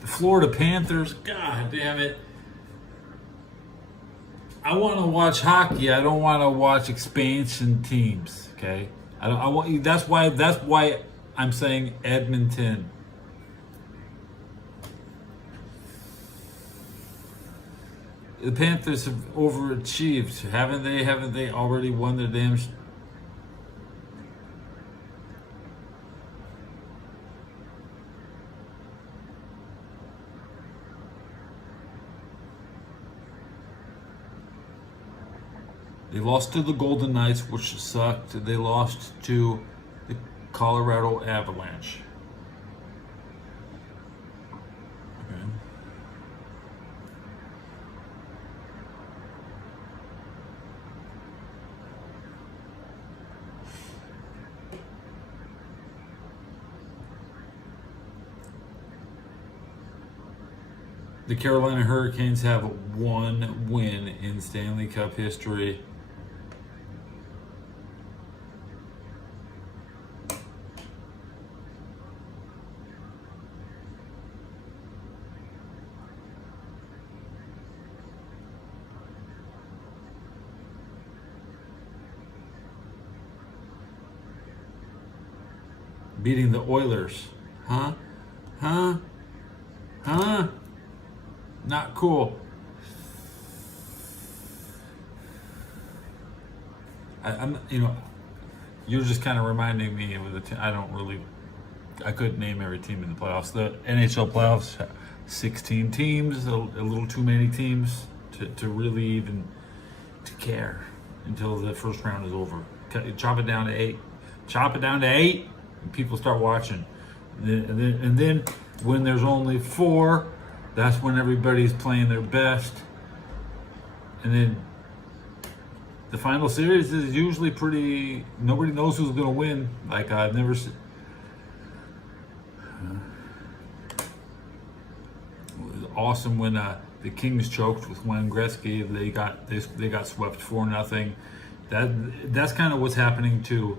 the Florida Panthers. God damn it! I want to watch hockey. I don't want to watch expansion teams. Okay, I want. That's why I'm saying Edmonton. The Panthers have overachieved, haven't they? Haven't they already won their damn? They lost to the Golden Knights, which sucked. They lost to the Colorado Avalanche. Okay. The Carolina Hurricanes have one win in Stanley Cup history. Beating the Oilers. Huh? Not cool. I'm, you're just kind of reminding me of I couldn't name every team in the playoffs. The NHL playoffs, 16 teams, a little too many teams to really even to care until the first round is over. Chop it down to 8. And people start watching. And then when there's only 4, that's when everybody's playing their best. And then the final series is usually pretty, nobody knows who's going to win. Like I've never seen. It was awesome when the Kings choked with Wayne Gretzky. They got swept 4-0. That's kind of what's happening to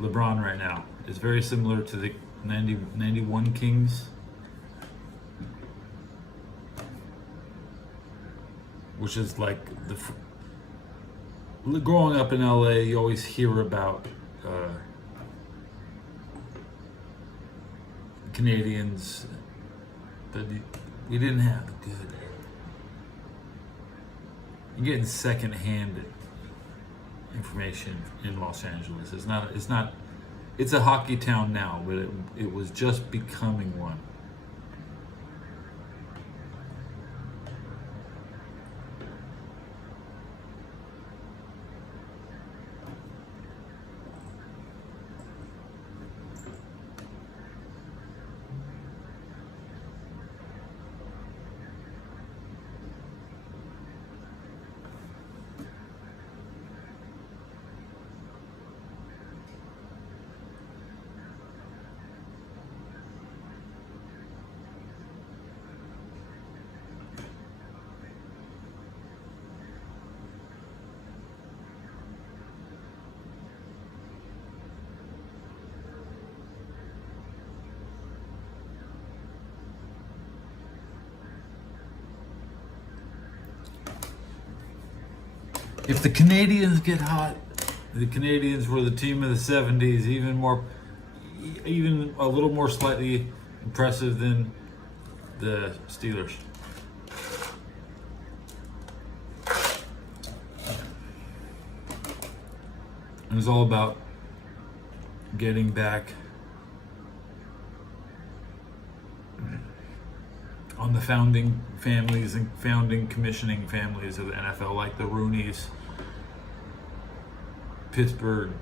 LeBron right now. It's very similar to the 91 Kings, which is like growing up in LA, you always hear about Canadians that we didn't have good. You're getting secondhand information in Los Angeles. It's a hockey town now, but it was just becoming one. If the Canadians get hot, the Canadians were the team of the 70s, even a little more slightly impressive than the Steelers. And it's all about getting back on the founding families and founding commissioning families of the NFL, like the Rooneys, Pittsburgh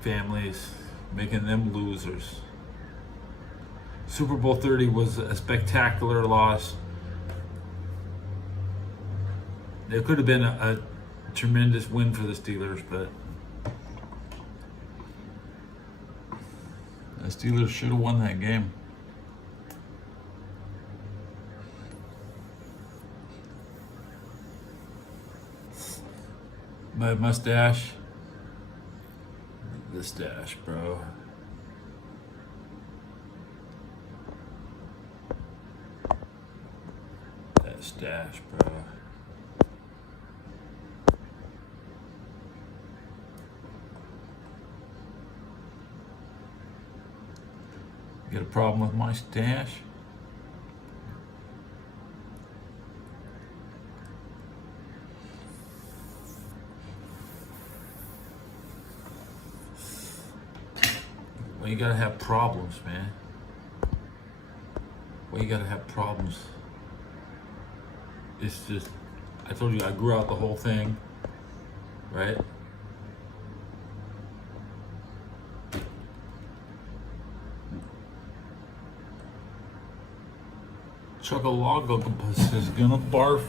families, making them losers. Super Bowl 30 was a spectacular loss. It could have been a tremendous win for the Steelers, but the Steelers should have won that game. My mustache. The stash, bro. That stash, bro. You got a problem with my stash? Well, you gotta have problems, man. Well, you gotta have problems. It's just, I told you I grew out the whole thing, right? Chuckaloggopus is gonna barf.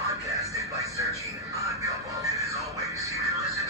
Podcasted by searching Odd Couple. And as always, you can listen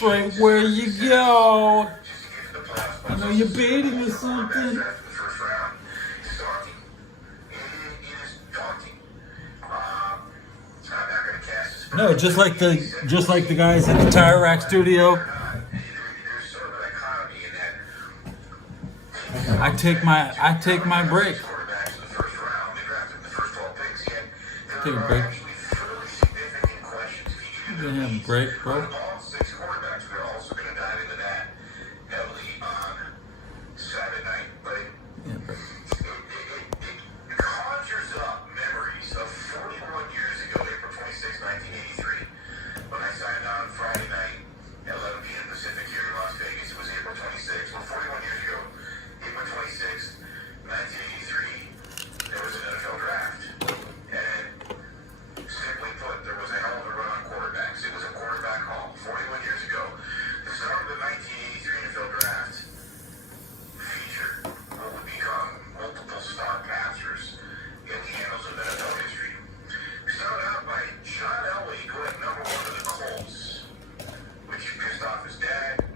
straight where you go. Just to get to the playoffs. I know you're baiting or something. Draft in the first round. It's daunting. It is daunting. I'm not going to cast this. No, just like the guys at the Tire Rack studio. There's sort of an economy in that. I take my break. Quarterbacks in the first round. They drafted in the first 12 picks. Yet Take a there are break. actually fairly significant questions. If you Give him a break, bro. all 6 quarterbacks, we're also going to dive into that heavily on Saturday night. But Yeah, break. it conjures up memories of 41 years ago, April 26, 1983, when I signed on Friday night at 11 p.m. Pacific here in Las Vegas. It was April 26, well, 41 years ago, April 26, 1983, there was an NFL draft. And simply put, there was a hell of a run on quarterbacks. It was a quarterback haul 41 years ago. The start of the 1983 NFL draft featured what would become multiple star passers in the annals of NFL history. We started out by John Elway going number 1 to the Colts, which pissed off his dad,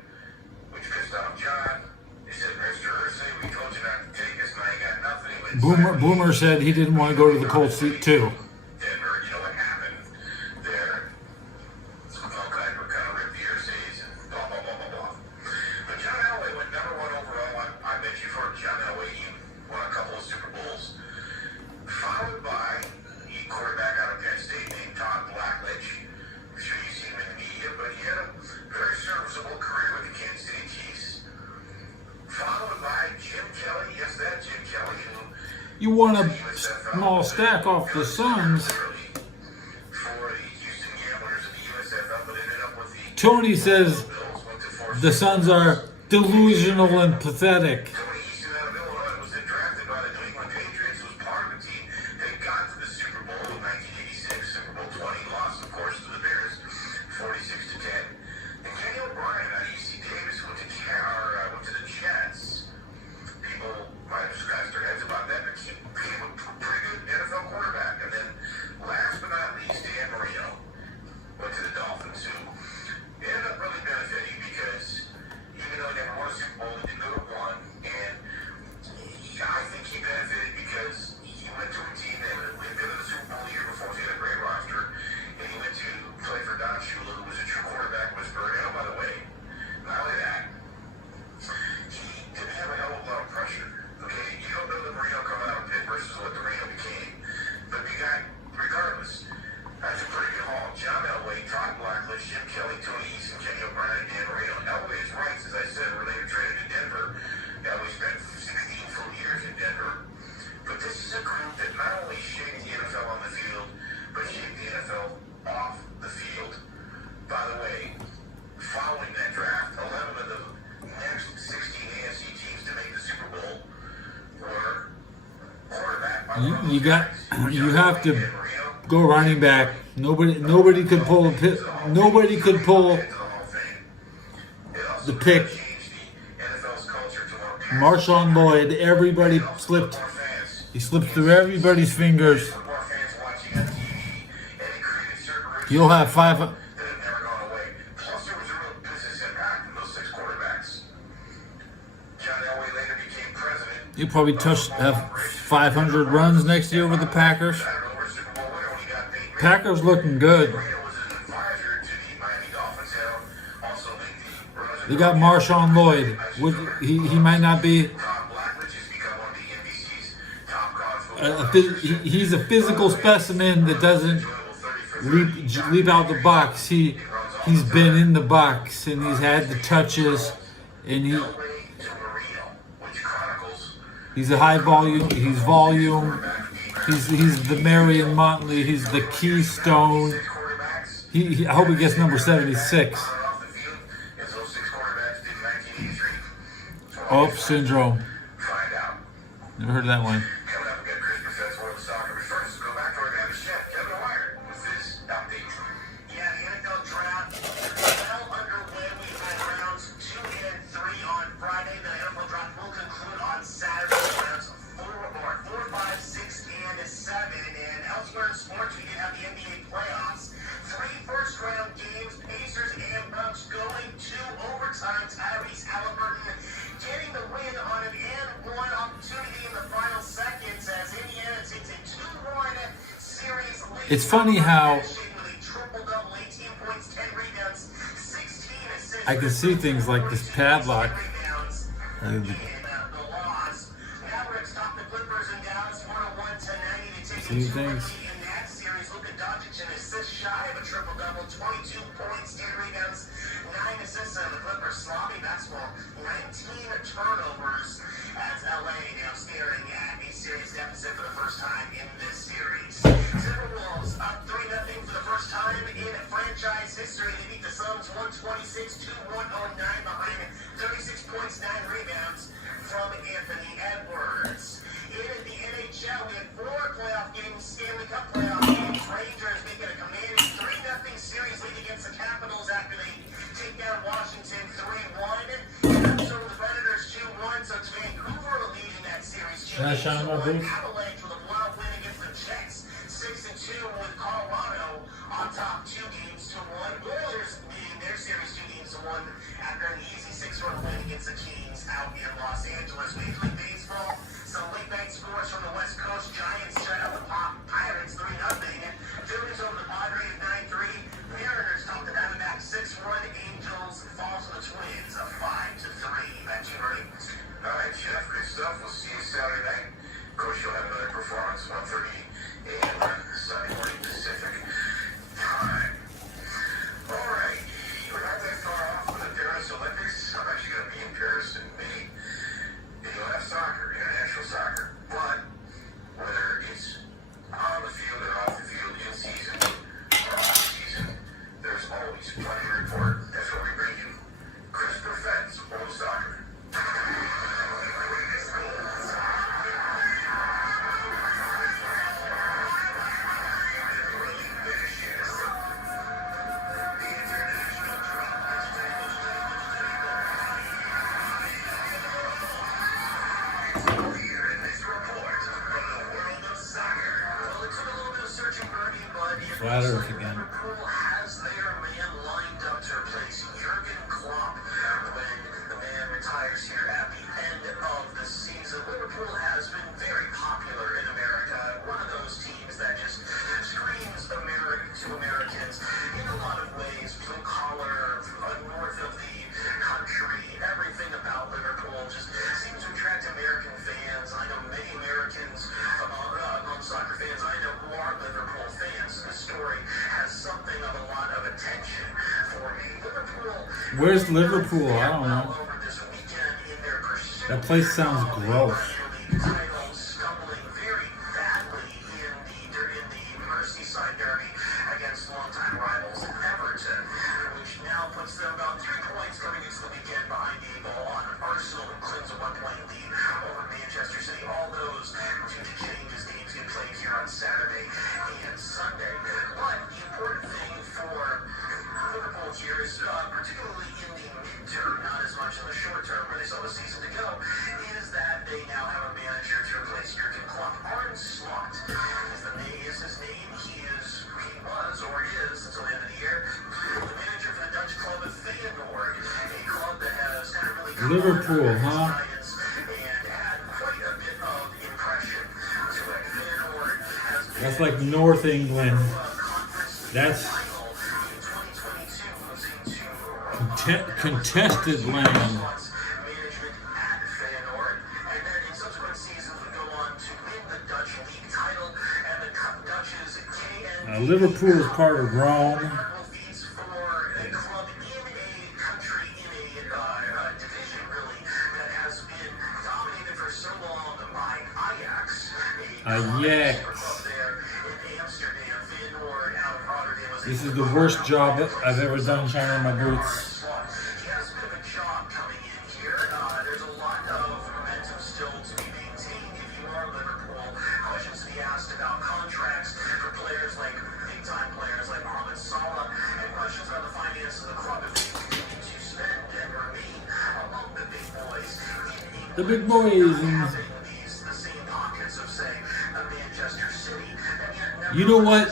which pissed off John. They said, Mr. Irsay, we told you not to take us, now you got nothing. He went Boomer said he didn't want to go to the Colts too. Denver, you know what happened there. Some Kiper kind of ripped the Irsays and blah, blah, blah, blah, blah. But John Elway went number 1 overall. I bet you've heard John Elway. He won a couple of Super Bowls. Followed by a quarterback out of Penn State named Todd Blackledge. I'm sure you've seen him in the media, but he had a very serviceable career with the Kansas City Chiefs. Followed by Jim Kelly. Yes, that Jim Kelly, who You want a small stack off the Suns. Tony says the Suns are delusional and pathetic. You have to go running back. Nobody could pull the pick. Marshawn Lloyd, everybody slipped. He slipped through everybody's fingers. You'll have 5. You probably have 500 runs next year with the Packers. Packers looking good. They got Marshawn Lloyd. He might not be. He's a physical specimen that doesn't leap out the box. He's been in the box and he's had the touches, and he's a high volume. He's volume. He's the Marion Motley. He's the Keystone. I hope he gets number 76. Oh, syndrome. Never heard of that one. Sports, we did have the NBA playoffs. 3 first-round games. Pacers and Bucks going It's funny how I can see things like this padlock. See things? In that series, Luka Doncic an assist shy of a triple-double, 22 points, 10 rebounds, 9 assists, and the Clippers sloppy basketball, 19 turnovers as LA now staring at a serious deficit for the first time in this series. Timberwolves up 3-0 for the first time in franchise history. They beat the Suns 126-109 behind 36 points, 9 rebounds from Anthony Edwards. In the NHL, we had 4 playoff games, Stanley Cup playoff games. Rangers making a commanding 3-0 series lead against the Capitals after they take down Washington 3-1. So the Predators 2-1. So it's Vancouver leading that series. Avalanche with a blowout win against the Jets 6-2 with Colorado on top 2 games to 1. Oilers leading their series 2 games to 1 after an easy 6-run win against the Kings out in Los Angeles. Major League Baseball. Some late night scores from the West Coast. Giants shut out the Pirates 3-0. Phillies over the Padres 9-3. Mariners topped the Diamondbacks 6-1. Angels falls to the Twins 5-3. Back to you, Bernie. All right, Jeff, good stuff. We'll see you Saturday night. Of course, you'll have another performance, 1:30 a.m. Sunday morning Pacific time. All right, we're not that far off from the Paris Olympics. I'm actually going to be in Paris in May. You'll have soccer, international soccer, but whether it's on the field or off the field, in season or off season, there's always plenty to report. That's what we bring you. Christopher Fentz, World Soccer. Flat Earth again. Liverpool has their man lined up to replace Jurgen Klopp when the man retires here at the end of the season. Liverpool has been very popular in America. One of those teams that just screams America to Americans in a lot of ways. Blue collar, north of the country. Everything about Liverpool just seems to attract American fans. I know many Americans among soccer fans I know who are Liverpool fans. This story has something of a lot of attention for me. Liverpool. Where's Liverpool? I don't know. That place sounds gross. Stumbling very badly in the Merseyside derby against longtime rivals Everton, which now puts them about 3 points coming into the weekend behind the ball on Arsenal, who claims a 1-point lead over Manchester City. All those due to changes games get played here on Saturday and Sunday. But the important thing for Liverpool here is, particularly in the mid-term, not as much in the short term where they still have a season to go, is that they now have a manager to replace Jurgen Klopp. Arne Slot is his name. He was or is until the end of the year the manager for the Dutch club of Feyenoord, a club that has never really come Liverpool, on huh? and had quite a bit of impression to it. Feyenoord has been That's like North England. That's contested land. Liverpool is part of Rome. Ajax. This is the worst job I've ever done shining my boots. He has a bit of a job coming in here. There's a lot of momentum still to be maintained if you are Liverpool. Questions to be asked about contracts for players like big-time players like Mohamed Salah, and questions about the finances of the club if they continue to spend and remain among the big boys in England. The big boys. Having the same pockets of, say, Manchester City, and yet You know what?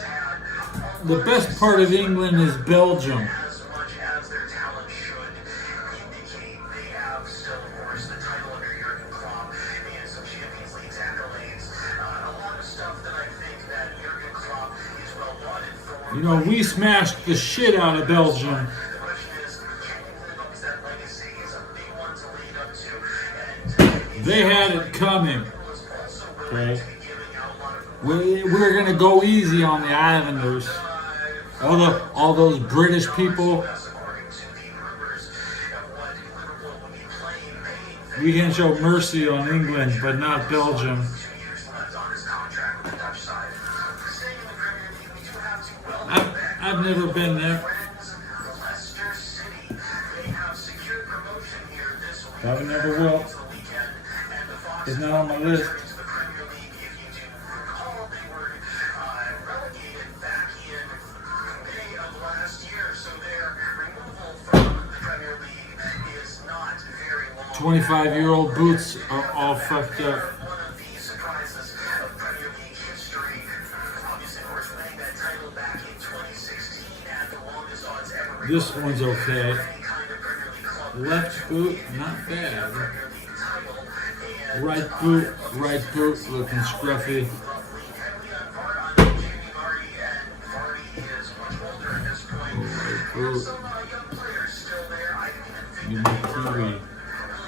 The best part of England is Belgium. as much as their talent should indicate, they have still, of course, the title under Jurgen Klopp and some Champions League accolades. A lot of stuff that I think that Jurgen Klopp is well You know, we smashed the shit out of Belgium. The question is, can you live up to that legacy? Is a big one to lead up to. And They had it coming. was also willing Okay. to be giving out a lot of We're gonna go easy on the Islanders. All those British people. according to the rumors of what Liverpool would be playing. We can show mercy on England, but not Belgium. 2 years left on his contract with the Dutch side. Staying in the Premier League, we do have to welcome back I've never been there. friends, Leicester City. They have secured promotion here this week. Probably never will. The weekend, and the Fox It's not on my list. returning to the Premier League. If you do recall, they were relegated back in May of last year, so their removal from the Premier League is not very long. 25-year-old boots are all fucked up. One of the surprises of Premier League history. Obviously, of course, winning that title back in 2016 at the longest odds ever. This one's okay. Any kind of Premier League club Left boot, not bad. Premier League title. And Right boot, looking scruffy. Jamie Vardy and Vardy is much older at this point. Right There's boot. some young players still there. I didn't You think need that they were Kiwi. really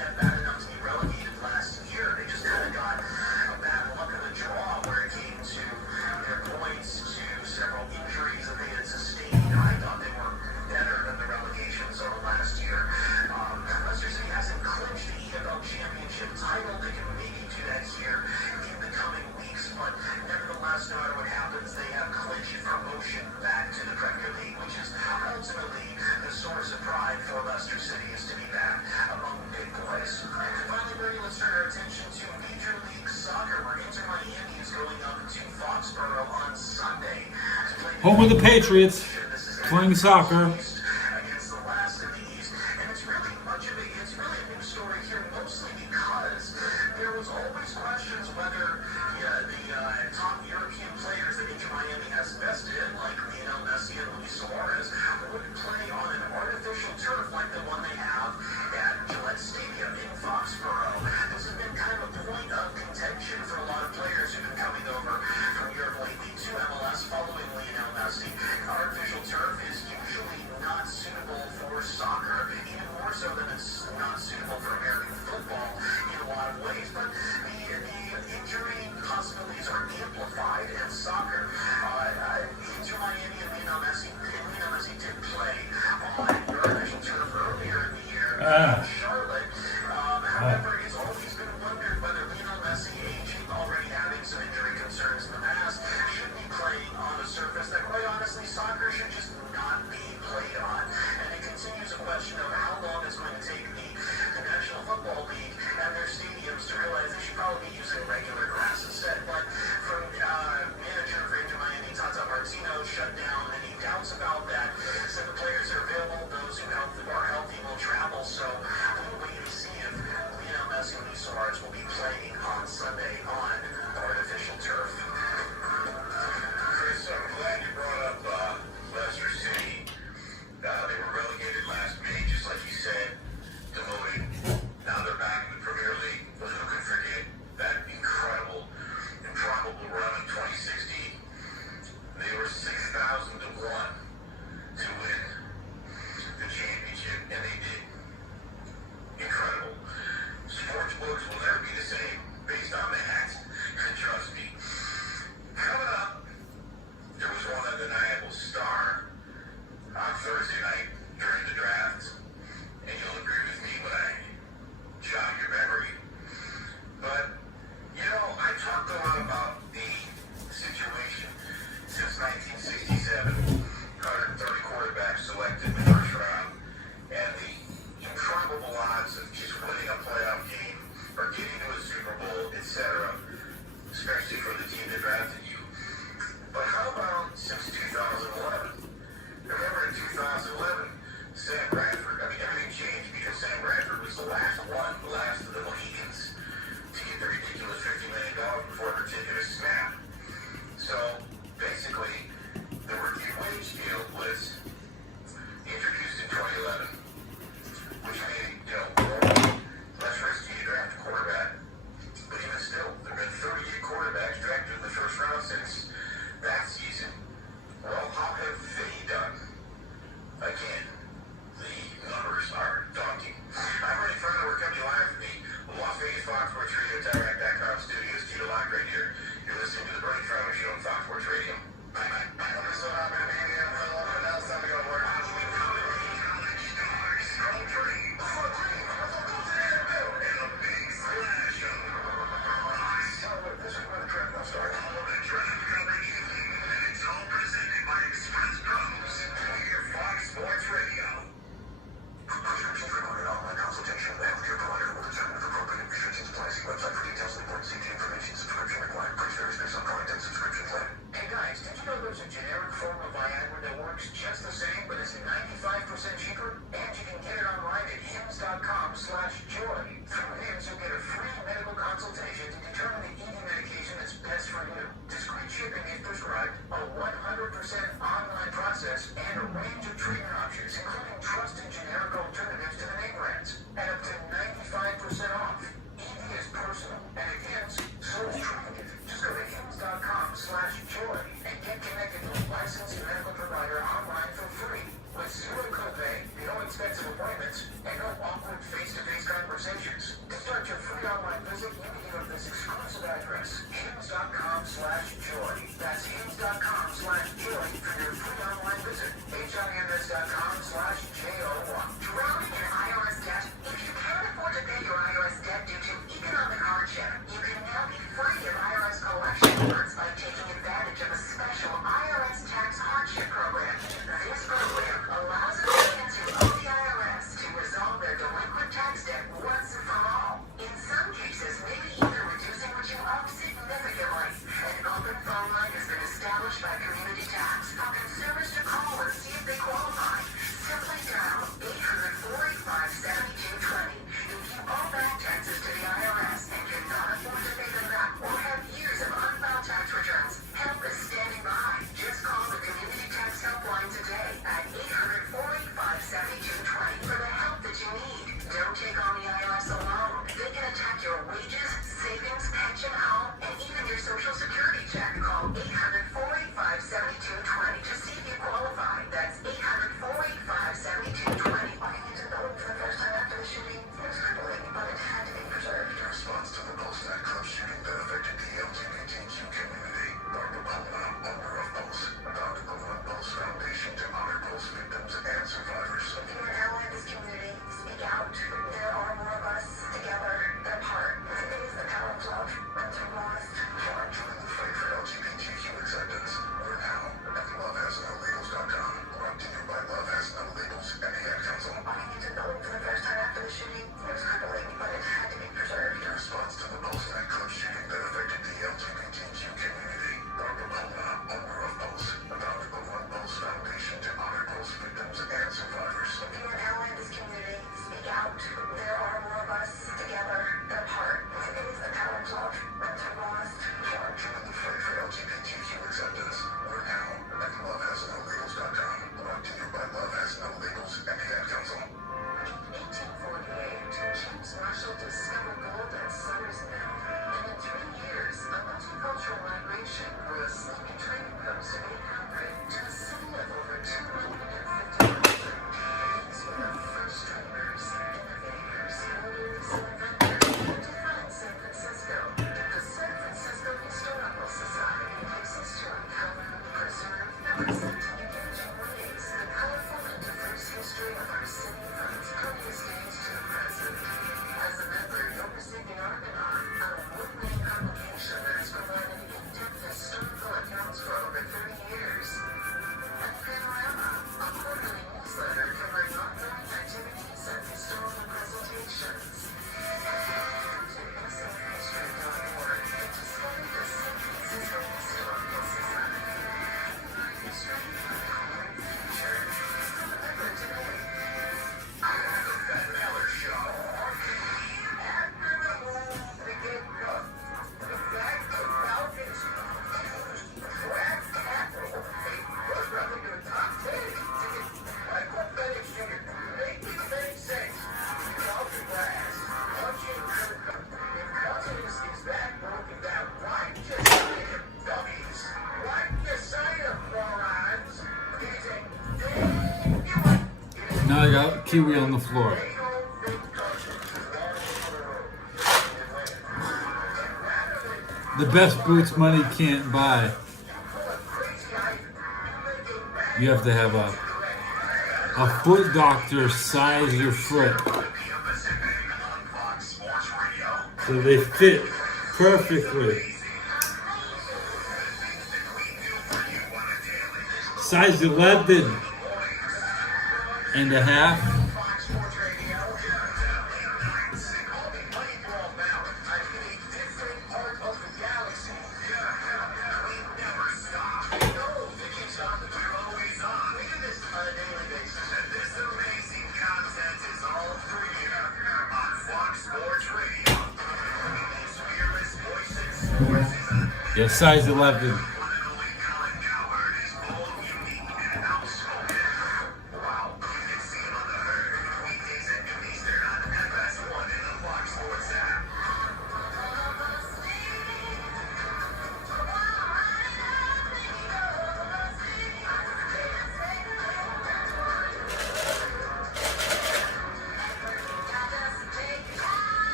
that bad enough to be relegated last year. They just kind of got a bad luck of the draw where it came to their points, to several injuries that they had sustained. I thought they were better than the relegation zone last year. Leicester City hasn't clinched the EFL Championship title. They can maybe do that here in the coming weeks, but nevertheless, no matter what happens, they have clinched promotion back to the Premier League, which is ultimately the source of pride for Leicester City, is to be back among the big boys. And finally, Bernie, let's turn our attention to Major League Soccer, where Inter Miami is going up to Foxborough on Sunday to play Home of the Patriots, playing soccer. against the last of the East. And it's really a new story here, mostly because there was always questions whether the top European players that Inter Miami has invested in, like Lionel Messi and Luis Suarez, would play on an artificial turf like the one they have at Gillette Stadium in Foxborough. This has been kind of a point of contention for a lot of players who've been coming over from Europe lately to MLS following Lionel Messi. Artificial turf is usually not suitable for soccer, even more so than it's not suitable for American football in a lot of ways. But the injury possibilities are amplified in soccer. Inter Miami and Lionel Messi did play on artificial turf earlier in the year in Charlotte. However, it's always been wondered whether Lionel Messi, aging, already having some injury concerns in the past, should be playing on a surface that, quite honestly, soccer should just not be played on. And it continues a question of how long it's going to take the National Football League and their stadiums to realize they should probably be using regular grass instead. But from manager for Inter Miami, Tata Martino, shut down any doubts about that. Said the players are available. Those who are healthy will travel. So debt once and for all. In some cases, maybe even reducing what you owe significantly. An open phone line has been established by Community Tax for consumers to call and see if they qualify. Simply dial 800-485-7220. If you owe back taxes to the IRS and cannot afford to pay them back or have years of unfiled tax returns, help is standing by. Just call the Community Tax Helpline today at 800-485-7220 for the help that you need. Don't take on the IRS alone. They can attack your wages, savings, pension, home, and even your Social Security check. Call 800-485-7220 to see if you qualify. That's 800-485-7220. Are you using the link for the first time after the shooting? It was crippling, but it had to be preserved. In response to the Pulse nightclub shooting that affected the LGBTQ community, Barbara Coleman, owner of Pulse, vowed to go on Pulse Foundation to honor Pulse victims and survivors. If you're an ally of this community, speak out. There are more of us together than apart. It is the power of love that's lost. Join the fight for LGBTQ acceptance. We're now at lovehasnolabels.com. Brought to you by Love Has No Labels and the Ad Council. Are you using the link for the first time after the shooting? It was crippling, but it had to be preserved. In response to the Pulse nightclub shooting that affected the LGBTQ community, Barbara Coleman, owner of Pulse, vowed to go on Pulse Foundation to honor Pulse victims and survivors. If you're an ally of this community, speak out. There are more of us together than apart. It is the power of love that's lost. Join the fight for LGBTQ acceptance. We're now at lovehasnolabels.com. Brought to you by Love Has No Labels and the Ad Council. 1848, James Marshall discovered gold at Summersville. And in 3 years, a multicultural migration grew a sleepy trading post of 800 to a city of over 250,000. These were the first traders, innovators, builders, and inventors who defined San Francisco. The San Francisco Historical Society exists to uncover, preserve, and present in engaging ways the colorful and diverse history of our city from its earliest days to the present. As a member, you'll receive the Argonaut, an award-winning publication that has provided in-depth historical accounts for over 30 years. And Panorama, a quarterly newsletter covering ongoing activities and historical presentations. Come to safehistory.org and discover the San Francisco Historical Society. History for the current future. Become a member today. Now I got Kiwi on the floor. The best boots money can't buy. You have to have a foot doctor size your foot so they fit perfectly. Size 11 and a half. Yeah, size 11.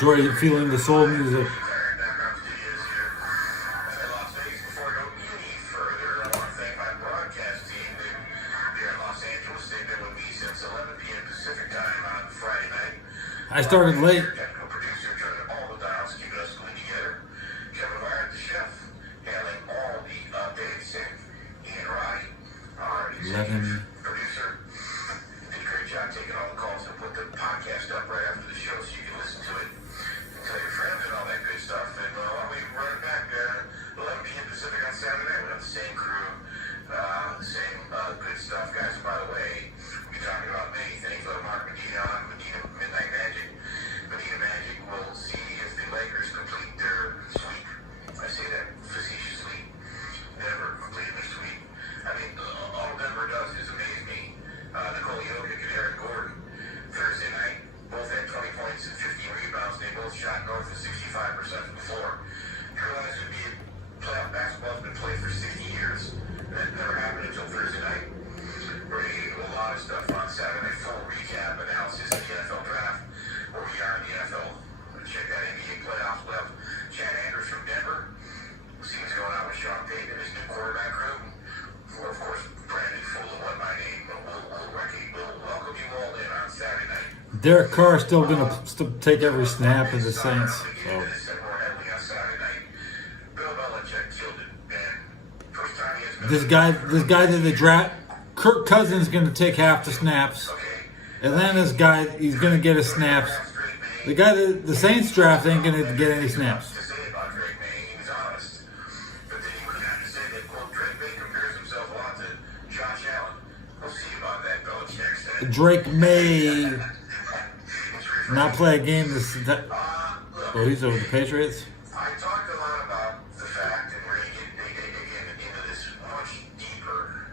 Joy, feeling the soul music. I started late. Derek Carr is still going to take every snap of the Saints. So. This guy did the draft. Kirk Cousins is going to take half the snaps. Atlanta's guy, he's going to get his snaps. The guy that the Saints draft ain't going to get any snaps. Drake may not play a game this. Oh, he's over the Patriots. I talked a lot about the fact, and we're going to get into this much deeper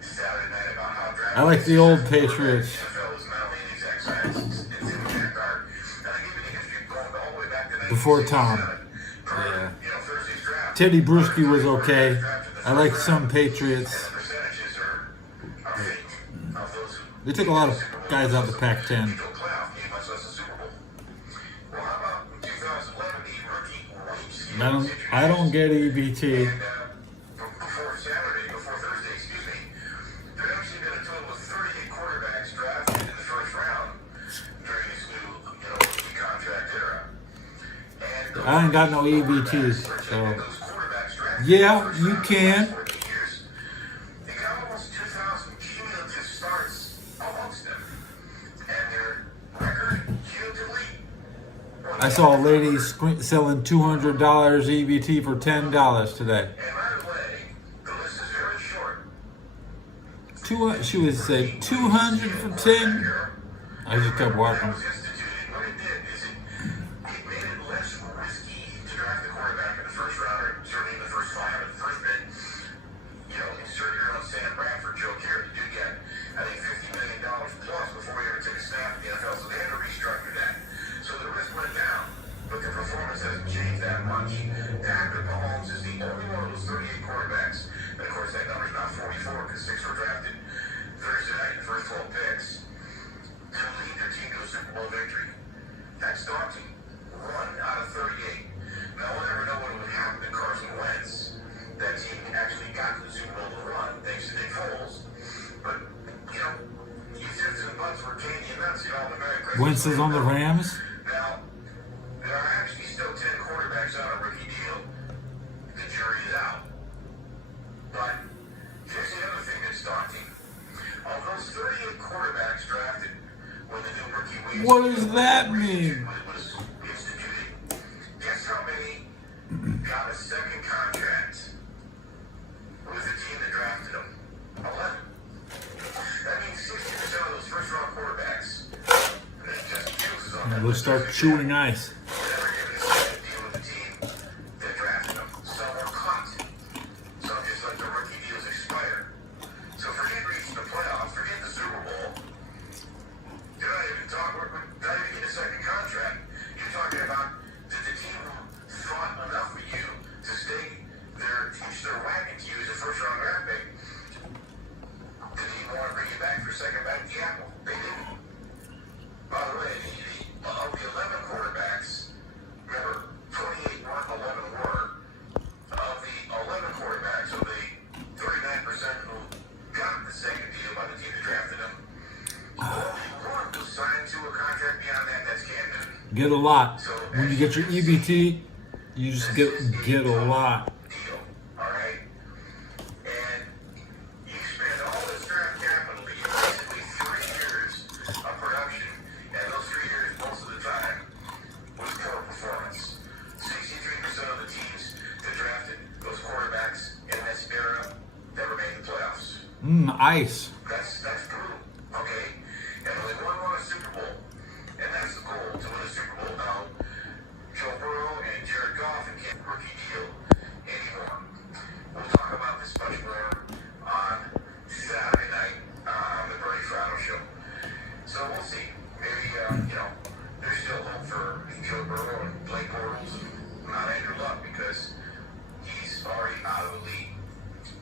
Saturday night about how draft. I like the old Patriots. NFL is not only an exact science, it's in the backyard. And I give you the history going all the way back to Before Tom. Yeah. You know, Thursday's draft. Teddy Bruschi was okay. I like some Patriots. And the percentages are fake of those who They took a lot of guys out of the Pac-10. to a playoff game, much less a Super Bowl. Well, how about in 2011, the rookie I don't get EBT. And before Thursday, excuse me, there actually been a total of 38 quarterbacks drafted in the first round during this new, rookie contract era. And I ain't got no EBTs. So those quarterbacks drafted yeah, you can. 14 years, they got almost 2,000 cumulative starts amongst them. And their record cumulatively. I saw a lady selling $200 EBT for $10 today. And right away, the list is very short. She would say 200 for 10. I just kept walking. Was instituted, what it did is it made it less risky to draft a quarterback in the first round, or certainly in the first five or the first bid. Insert your own Sam Bradford joke here. You do get, I think, $50 million plus before you ever take a snap in the NFL, so they had to restructure that. So the risk went down, but the performance hasn't changed that much. Patrick Mahomes is the only one of those 38 quarterbacks, and of course that number's not 44 because 6 were drafted Thursday night, the first 12 picks, to lead their team to a Super Bowl victory. That's daunting. 1 out of 38. No one ever know what would happen to Carson Wentz. That team actually got to the Super Bowl to run, thanks to Nick Foles. But, these ifs and buts were candy and nuts, all the Merry Christmas. Wentz is on the Rams. Now, there are actually still 10 quarterbacks on a rookie deal. The jury is out. But here's the other thing that's daunting. Of those 38 quarterbacks drafted when the new rookie week What does that mean? was instituted, guess how many got a second contract with the team that drafted them? 11. That means 60% of those first-round quarterbacks, and it just juices on that We'll list. start chewing ice. Never given a second deal with the team that drafted them. Some were cut. Some just let the rookie deals expire. So forget reaching the playoffs, forget the Super Bowl. You're not even getting a second contract. You're talking about did the team who thought enough of you to hitch their wagon to you as a first-round draft pick, did he want to bring you back for second bite at the apple? They didn't. By the way, of the 11 quarterbacks, remember, 28 weren't, 11 were. Of the 11 quarterbacks, of the 39% who got the second deal by the team that drafted them, only one was signed to a contract beyond that. That's Cam Newton. Get a lot. When you get your EBT, you just get a lot. Deal, all right? And you spend all this draft capital to get basically 3 years of production, and those 3 years, most of the time, was poor performance. 63% of the teams that drafted those quarterbacks in this era never made the playoffs. Ice. That's brutal, okay? And only one won a Super Bowl, and that's the goal, to win a Super Bowl. Now, Joe Burrow and Jared Goff and can't rookie deal anymore. We'll talk about this much more on Saturday night on the Bernie Fratto Show. So we'll see. Maybe, there's still hope for Joe Burrow and Blake Bortles and not Andrew Luck because he's already out of the league.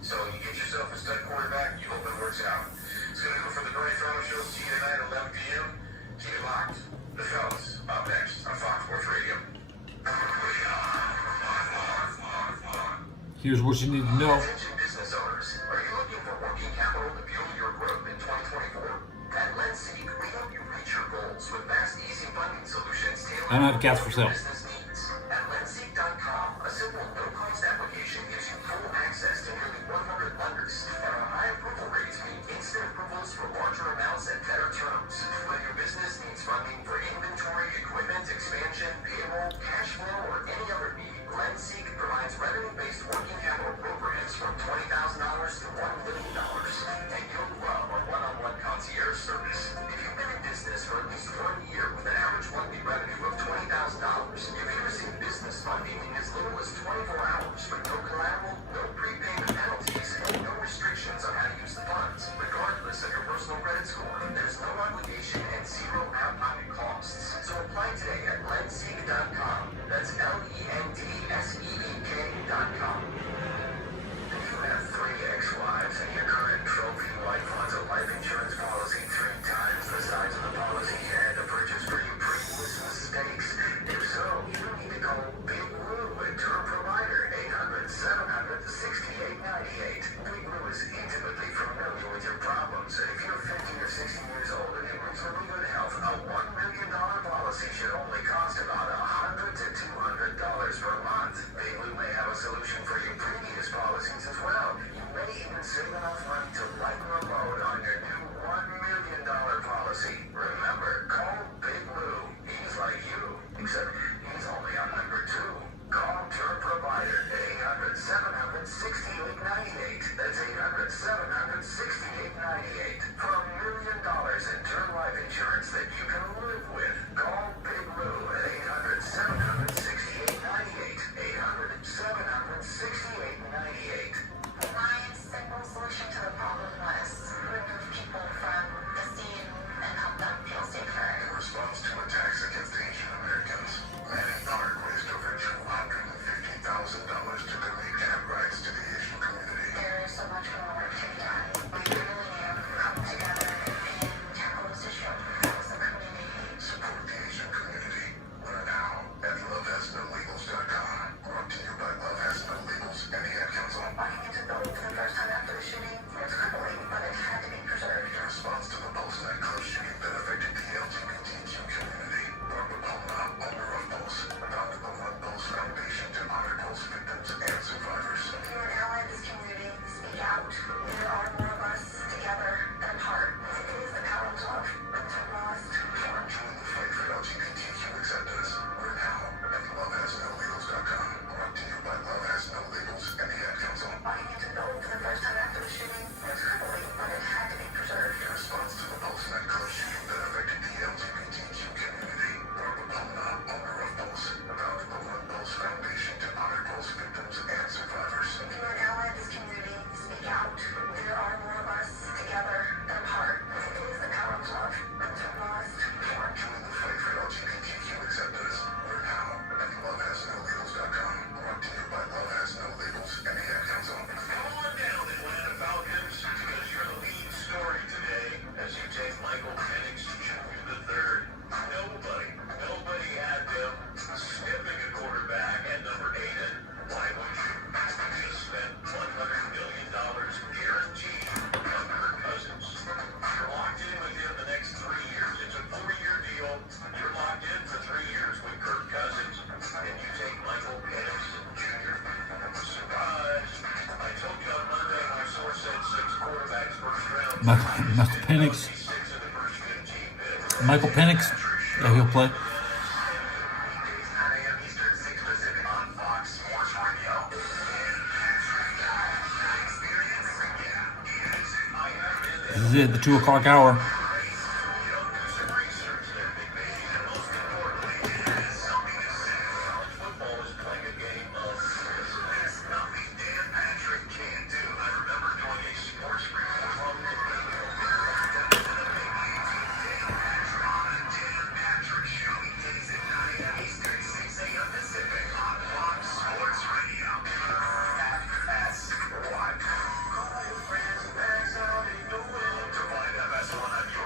So you get yourself a stud quarterback, you hope it works out. It's going to go for the Bernie Fratto Show. See you tonight at 11 p.m. Keep it locked. The fellas up next on Fox Sports Radio. Here's what you need to know. Attention business owners. Are you looking for working capital to fuel your growth in 2024? At Lend City, we help you reach your goals I don't have cats for sale. business needs. At LensSeek.com, a simple no-cost application gives you full access to nearly 100 lenders. And our high approval rates mean instant approvals for larger amounts and better terms. Whether your business needs funding for inventory, equipment, expansion, payroll, cash flow, or any other need, LensSeek provides revenue-based working capital programs from $20,000 to $1 million. And you'll love our one-on-one concierge service. If you've been in business for at least 1 year with an average monthly revenue of $20,000, you can receive business funding in as little as 24 hours with no collateral, no prepayment penalties, and no restrictions on how to use the funds, regardless of your personal credit score. There's no obligation and zero out-of-pocket costs. So apply today at lenseek.com. That's LENDSEEK.com. If you have 3 ex-wives and your current trophy wife wants a life insurance policy 3 times the size of the policy you had to purchase for your previous mistakes, if so, you need to call Big Blue, a term provider, 800-700-6898. Big Blue is intimately familiar with your problems, and if you're 50 or 60 years old and in reasonably good health, a $1 million policy should only cost about $100 to $200 per month. Big Blue may have a solution for your previous policies as well. You may even save enough money to lighten the load on your new $1 million policy. Remember, call Big Blue. He's like you, except he's only on number 2. Call Term Provider at 800-700-6898. That's 800-700-6898 for $1 million in term life insurance that you can live with. Call Big Blue at 800-700-6898. 800-700-6898. My simple solution to the problem was remove people from the scene and help them feel safer. In response to attacks against Asian Americans, Manning Park raised over $250,000 to donate cat rights to the Asian community. There is so much more work to be done. We really need to come together and tackle this issue as a community. Support the Asian community. Learn how at lovehasnolegals.com. Brought to you by Love Has No Legals and the Ad Council. Walking into the for the first time after the shooting was crippling, but it had to be preserved. In response to the Pulse nightclub shooting that affected the LGBTQ community, Barbara Palma, owner of Pulse, founded the One Pulse Foundation to honor Pulse victims and survivors. If you're an ally of this community, speak out. There are more of us together than apart. It is the power of love. Until lost. Join the fight for LGBTQ acceptance. Learn how at lovehasnolegals.com. Brought to you by Love Has No Legals and the Ad Council. Walking into the for the first time after the shooting was crippling, but it had to be preserved. In response to the Pulse nightclub shooting that affected the LGBTQ community, Barbara Palma, owner of Pulse, founded the One Pulse Foundation to honor Pulse victims and survivors. If you're an ally of this community, speak out. There are more of us together than apart. It is the power of love. Until lost. Join the fight for LGBTQ acceptance. Learn how at lovehasnolegals.com. Brought to you by Love Has No Legals and the Ad Council. Come on down, Atlanta Falcons, because you're the lead story today as you take Michael Penix Jr. III. Nobody had them sniffing a quarterback at number 8. And why would you? Just spent $100 million guaranteed on Kirk Cousins. You're locked in with him the next 3 years. It's a 4-year deal. You're locked in for 3 years with Kirk Cousins, and you take Michael Penix Jr. Surprise! I told you on Monday my source said 6 quarterbacks first round. Michael Penix. 6 in the first 15 picks. Michael Penix. Yeah, he'll play. Weekdays 9 a.m. Eastern, 6 Pacific on Fox Sports Radio. This is it, the 2 o'clock hour. To find out, that's one of your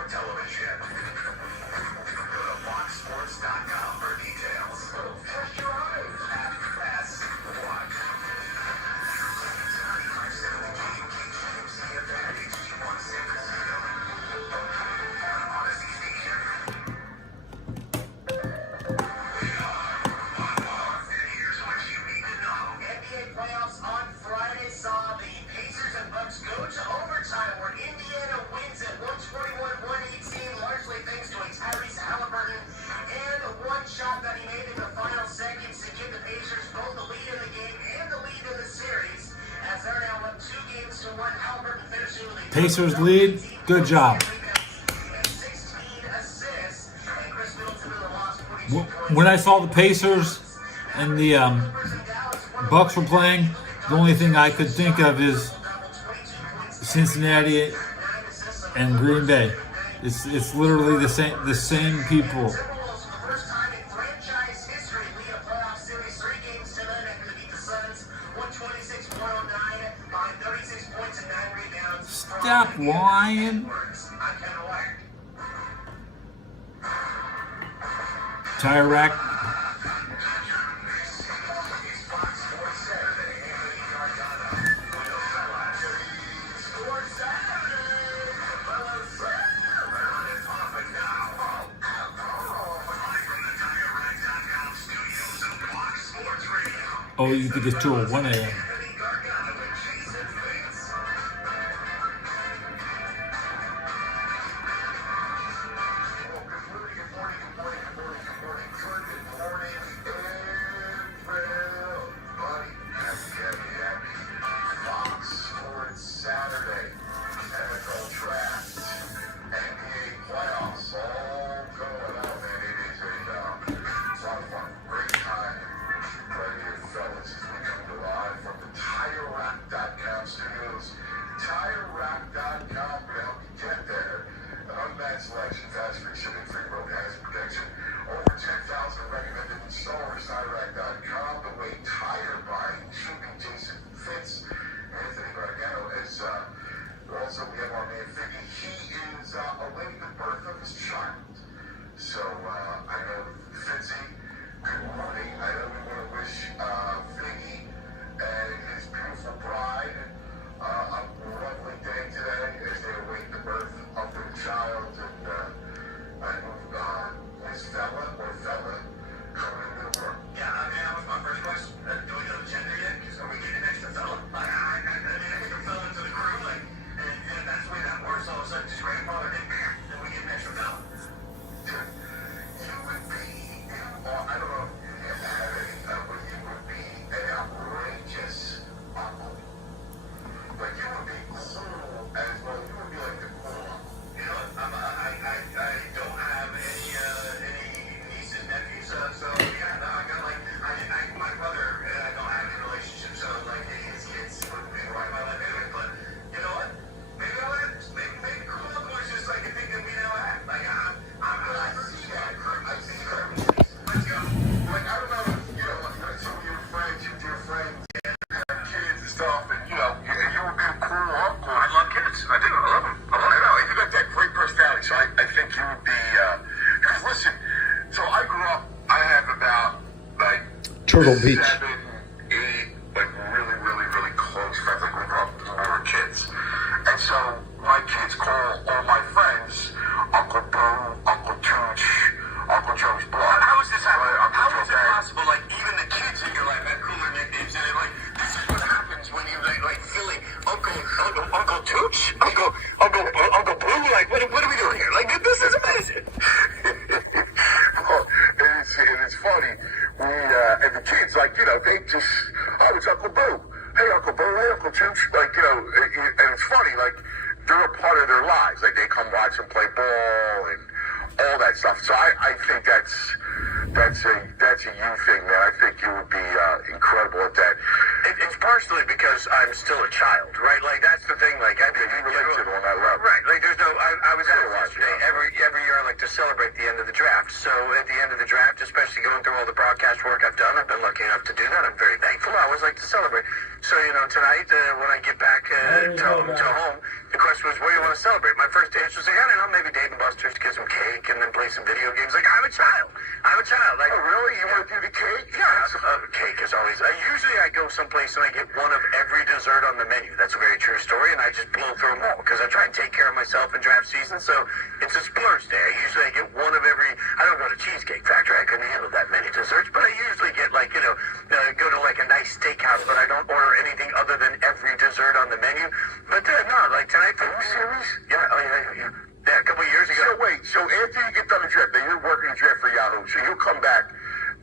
Pacers lead. Good job. 16 assists, and Chris Middleton in the loss, 42 points. When I saw the Pacers and the Bucks were playing, the only thing I could think of is Cincinnati and Green Bay. It's literally the same people. Timberwolves, for the first time in franchise history, lead a playoff series 3 games to none after they beat the Suns 126-109 by 36 points and 9 rebounds. Stop lying. I'm Kevin Wire. Tire rack. Oh, you think it's 2:01 a.m. Saturday, NFL Draft, NBA playoffs, all going on, man. It is a lot of fun, great time right here, fellas, as we come to live from the TireRack.com studios. TireRack.com will help you get there. An unmatched selection, fast-free shipping, free road hazard protection. Over 10,000 recommended installers. TireRack.com, the way tire buying should be. Jason Fitz, Anthony Gargano is also, we have our man Figgy. He is awaiting the birth of his child. So I know Fitzy, good morning. I know we want to wish Figgy and his beautiful bride a lovely day today as they await the birth of their child. And I know this fella or fella coming into the world. Yeah, I mean, that was my first question. Do we know the gender yet? Are we getting an extra fella? Like, I mean, an extra fella to the crew, like, and that's the way that works. All of a sudden, just grandfather, then we get an extra fella. You would be, I don't know if you have any, but you would be an outrageous uncle. But you would be cool as well. You would be like the cool uncle. You know what? I don't have any nieces, nephews, so yeah, no, I got like, my brother and I don't have any relationship, so like his kids wouldn't be right in my life anyway. But you know what? Maybe I would. Maybe cool uncle is just like a thing that we now have. Like I see that. I see that. Let's go. Like, I don't know if, you know, like some of your friends, your dear friends, have kids and stuff, and, you know, you would be a cool uncle. I love kids. I do. I love them. I love I them. know, you got that great personality, so I think you would be, because listen, so I grew up, I have about, like, Turtle Beach. 7, 8, like, really, really, really close friends, like, we grew up when we were kids, and so my kids call all my friends Uncle Boo, Uncle Tooch, Uncle Joe's blood. How is this happening? Uncle How Joe is it Dad. possible? Like even the kids in your life have cooler nicknames, and it, like this is what happens when you like feeling Uncle Tooch, Uncle Boo. Like what are we doing here? Like this is amazing. Well, and it's funny. We and the kids, like, you know, they just, oh, it's Uncle Boo. Hey, Uncle Boo. Hey, Uncle Tooch. Like, you know, and it's funny. Like, they're a part of their lives. Like, they come watch them play ball and all that stuff. So I think that's a you thing, man. I think you would be incredible at that. It's partially because I'm still a child, right? Like that's the thing. Like You relate to it on that level. Right, like there's no. I was at it Otherwise, yesterday. yeah. Every year I like to celebrate the end of the draft. So at the end of the draft, especially going through all the broadcast work I've done, I've been lucky enough to do that. I'm very thankful. I always like to celebrate. So you know, tonight when I get back to home, the question was, what do you want to celebrate? My first answer was like, I don't know, maybe Dave and Buster's, get some cake, and then play some video games. Like I'm a child. Like Oh, really? You want to do the cake? yeah, cake is always. Usually I go someplace and I get one of every dessert on the menu. That's a very true story, and I just blow through them all because I try and take care of myself in draft season. So it's a splurge day. I get one of every. I don't go to Cheesecake Factory. I couldn't handle that many desserts, but I usually get like go to like a nice steakhouse, but I don't order anything other than every dessert on the menu. But no, like tonight. Are you serious? Yeah, oh yeah. Yeah, a couple of years ago. So wait, so after you get done the draft, then you're working the draft for Yahoo, so you'll come back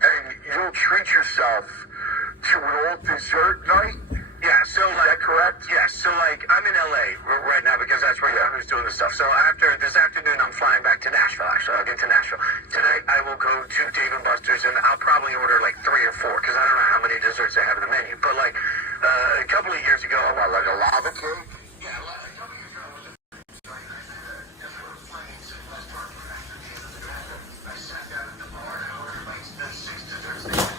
and you'll treat yourself to an all dessert night? Yes. So, Is that correct? Yes. So, like, I'm in LA right now because that's where I was doing the stuff. So, after this afternoon, I'm flying back to Nashville, actually. I'll get to Nashville. Tonight, I will go to Dave & Buster's, and I'll probably order like 3 or 4 because I don't know how many desserts they have in the menu. But, like, a couple of years ago, Like a lava cake? yeah, a couple of years ago, I sat down at the bar and I ordered like 6 desserts.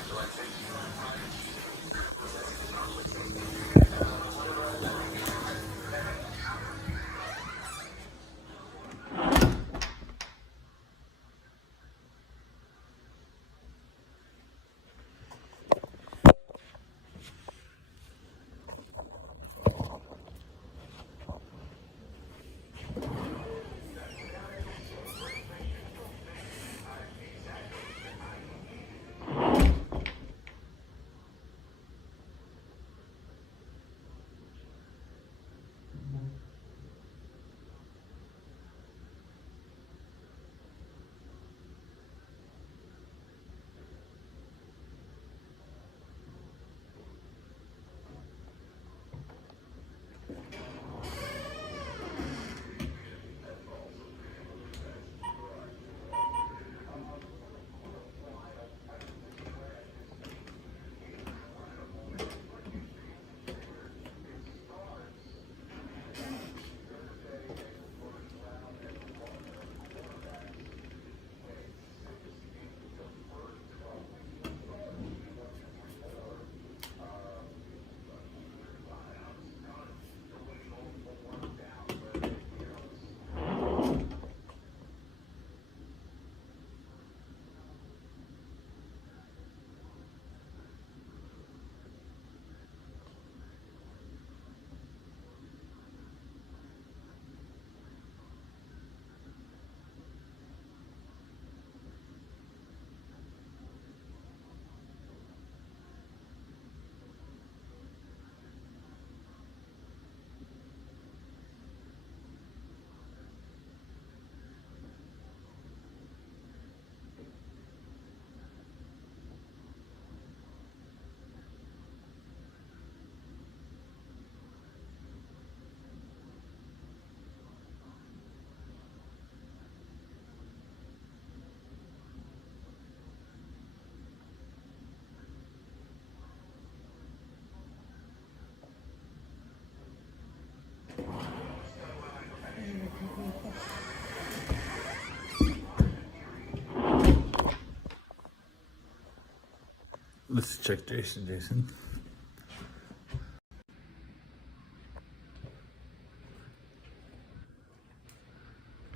Let's check Jason.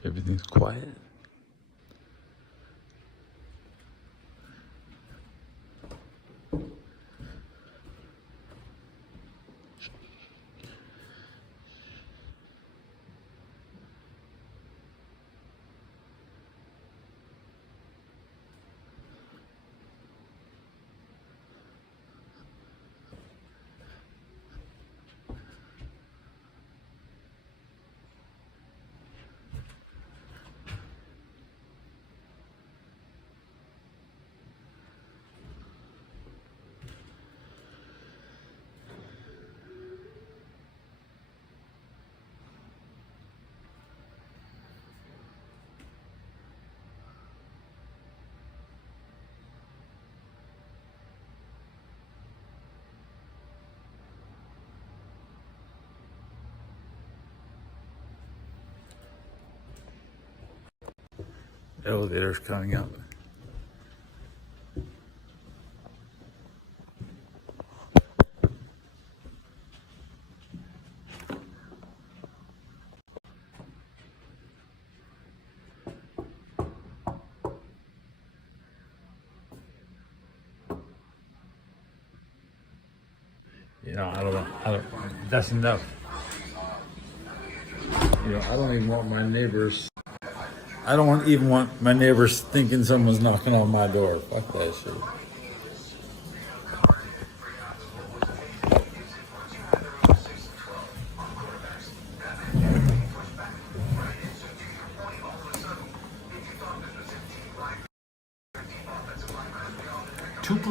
Everything's quiet. Elevator's coming up. You know, I don't, that's enough. You know, I don't even want my neighbors. I don't even want my neighbors thinking someone's knocking on my door. Fuck that shit.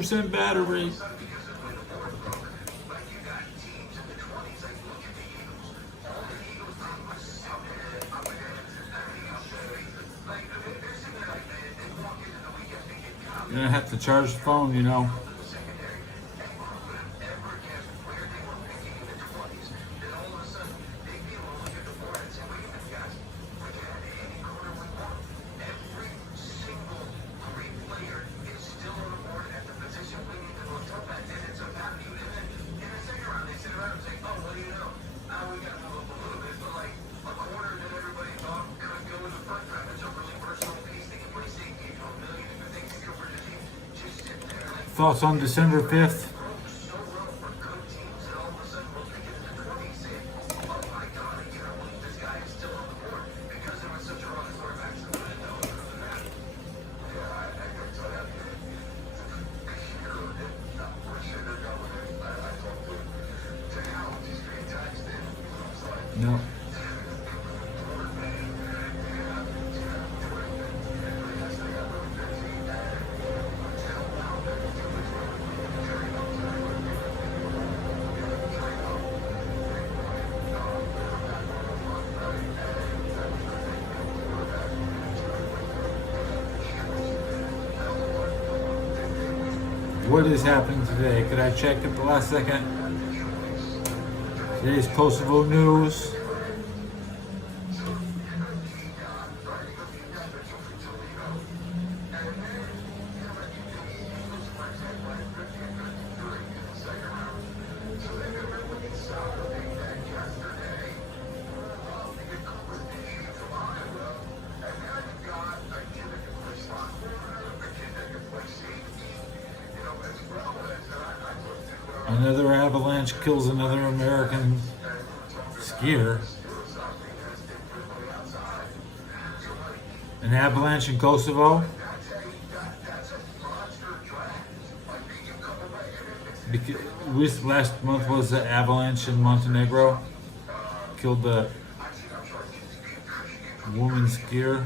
% battery. gonna have to charge the phone, you know. Thoughts on December 5th? No. What is happening today? Could I check at the last second? Today's Kosovo news. Another avalanche kills another American skier. An avalanche in Kosovo. Last month was the avalanche in Montenegro. Killed the woman skier.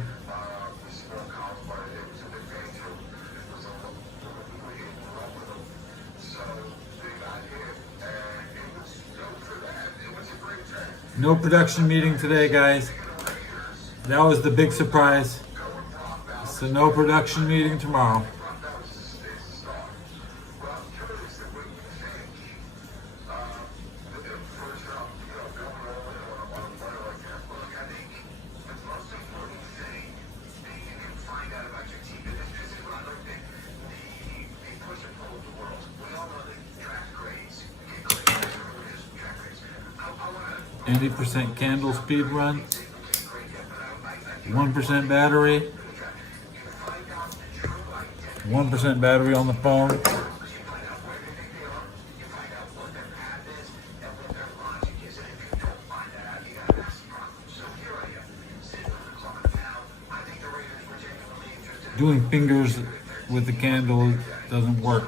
No production meeting today, guys. That was the big surprise. So no production meeting tomorrow. %, candle speed run, 1% battery, 1% battery on the phone. Doing fingers with the candle doesn't work.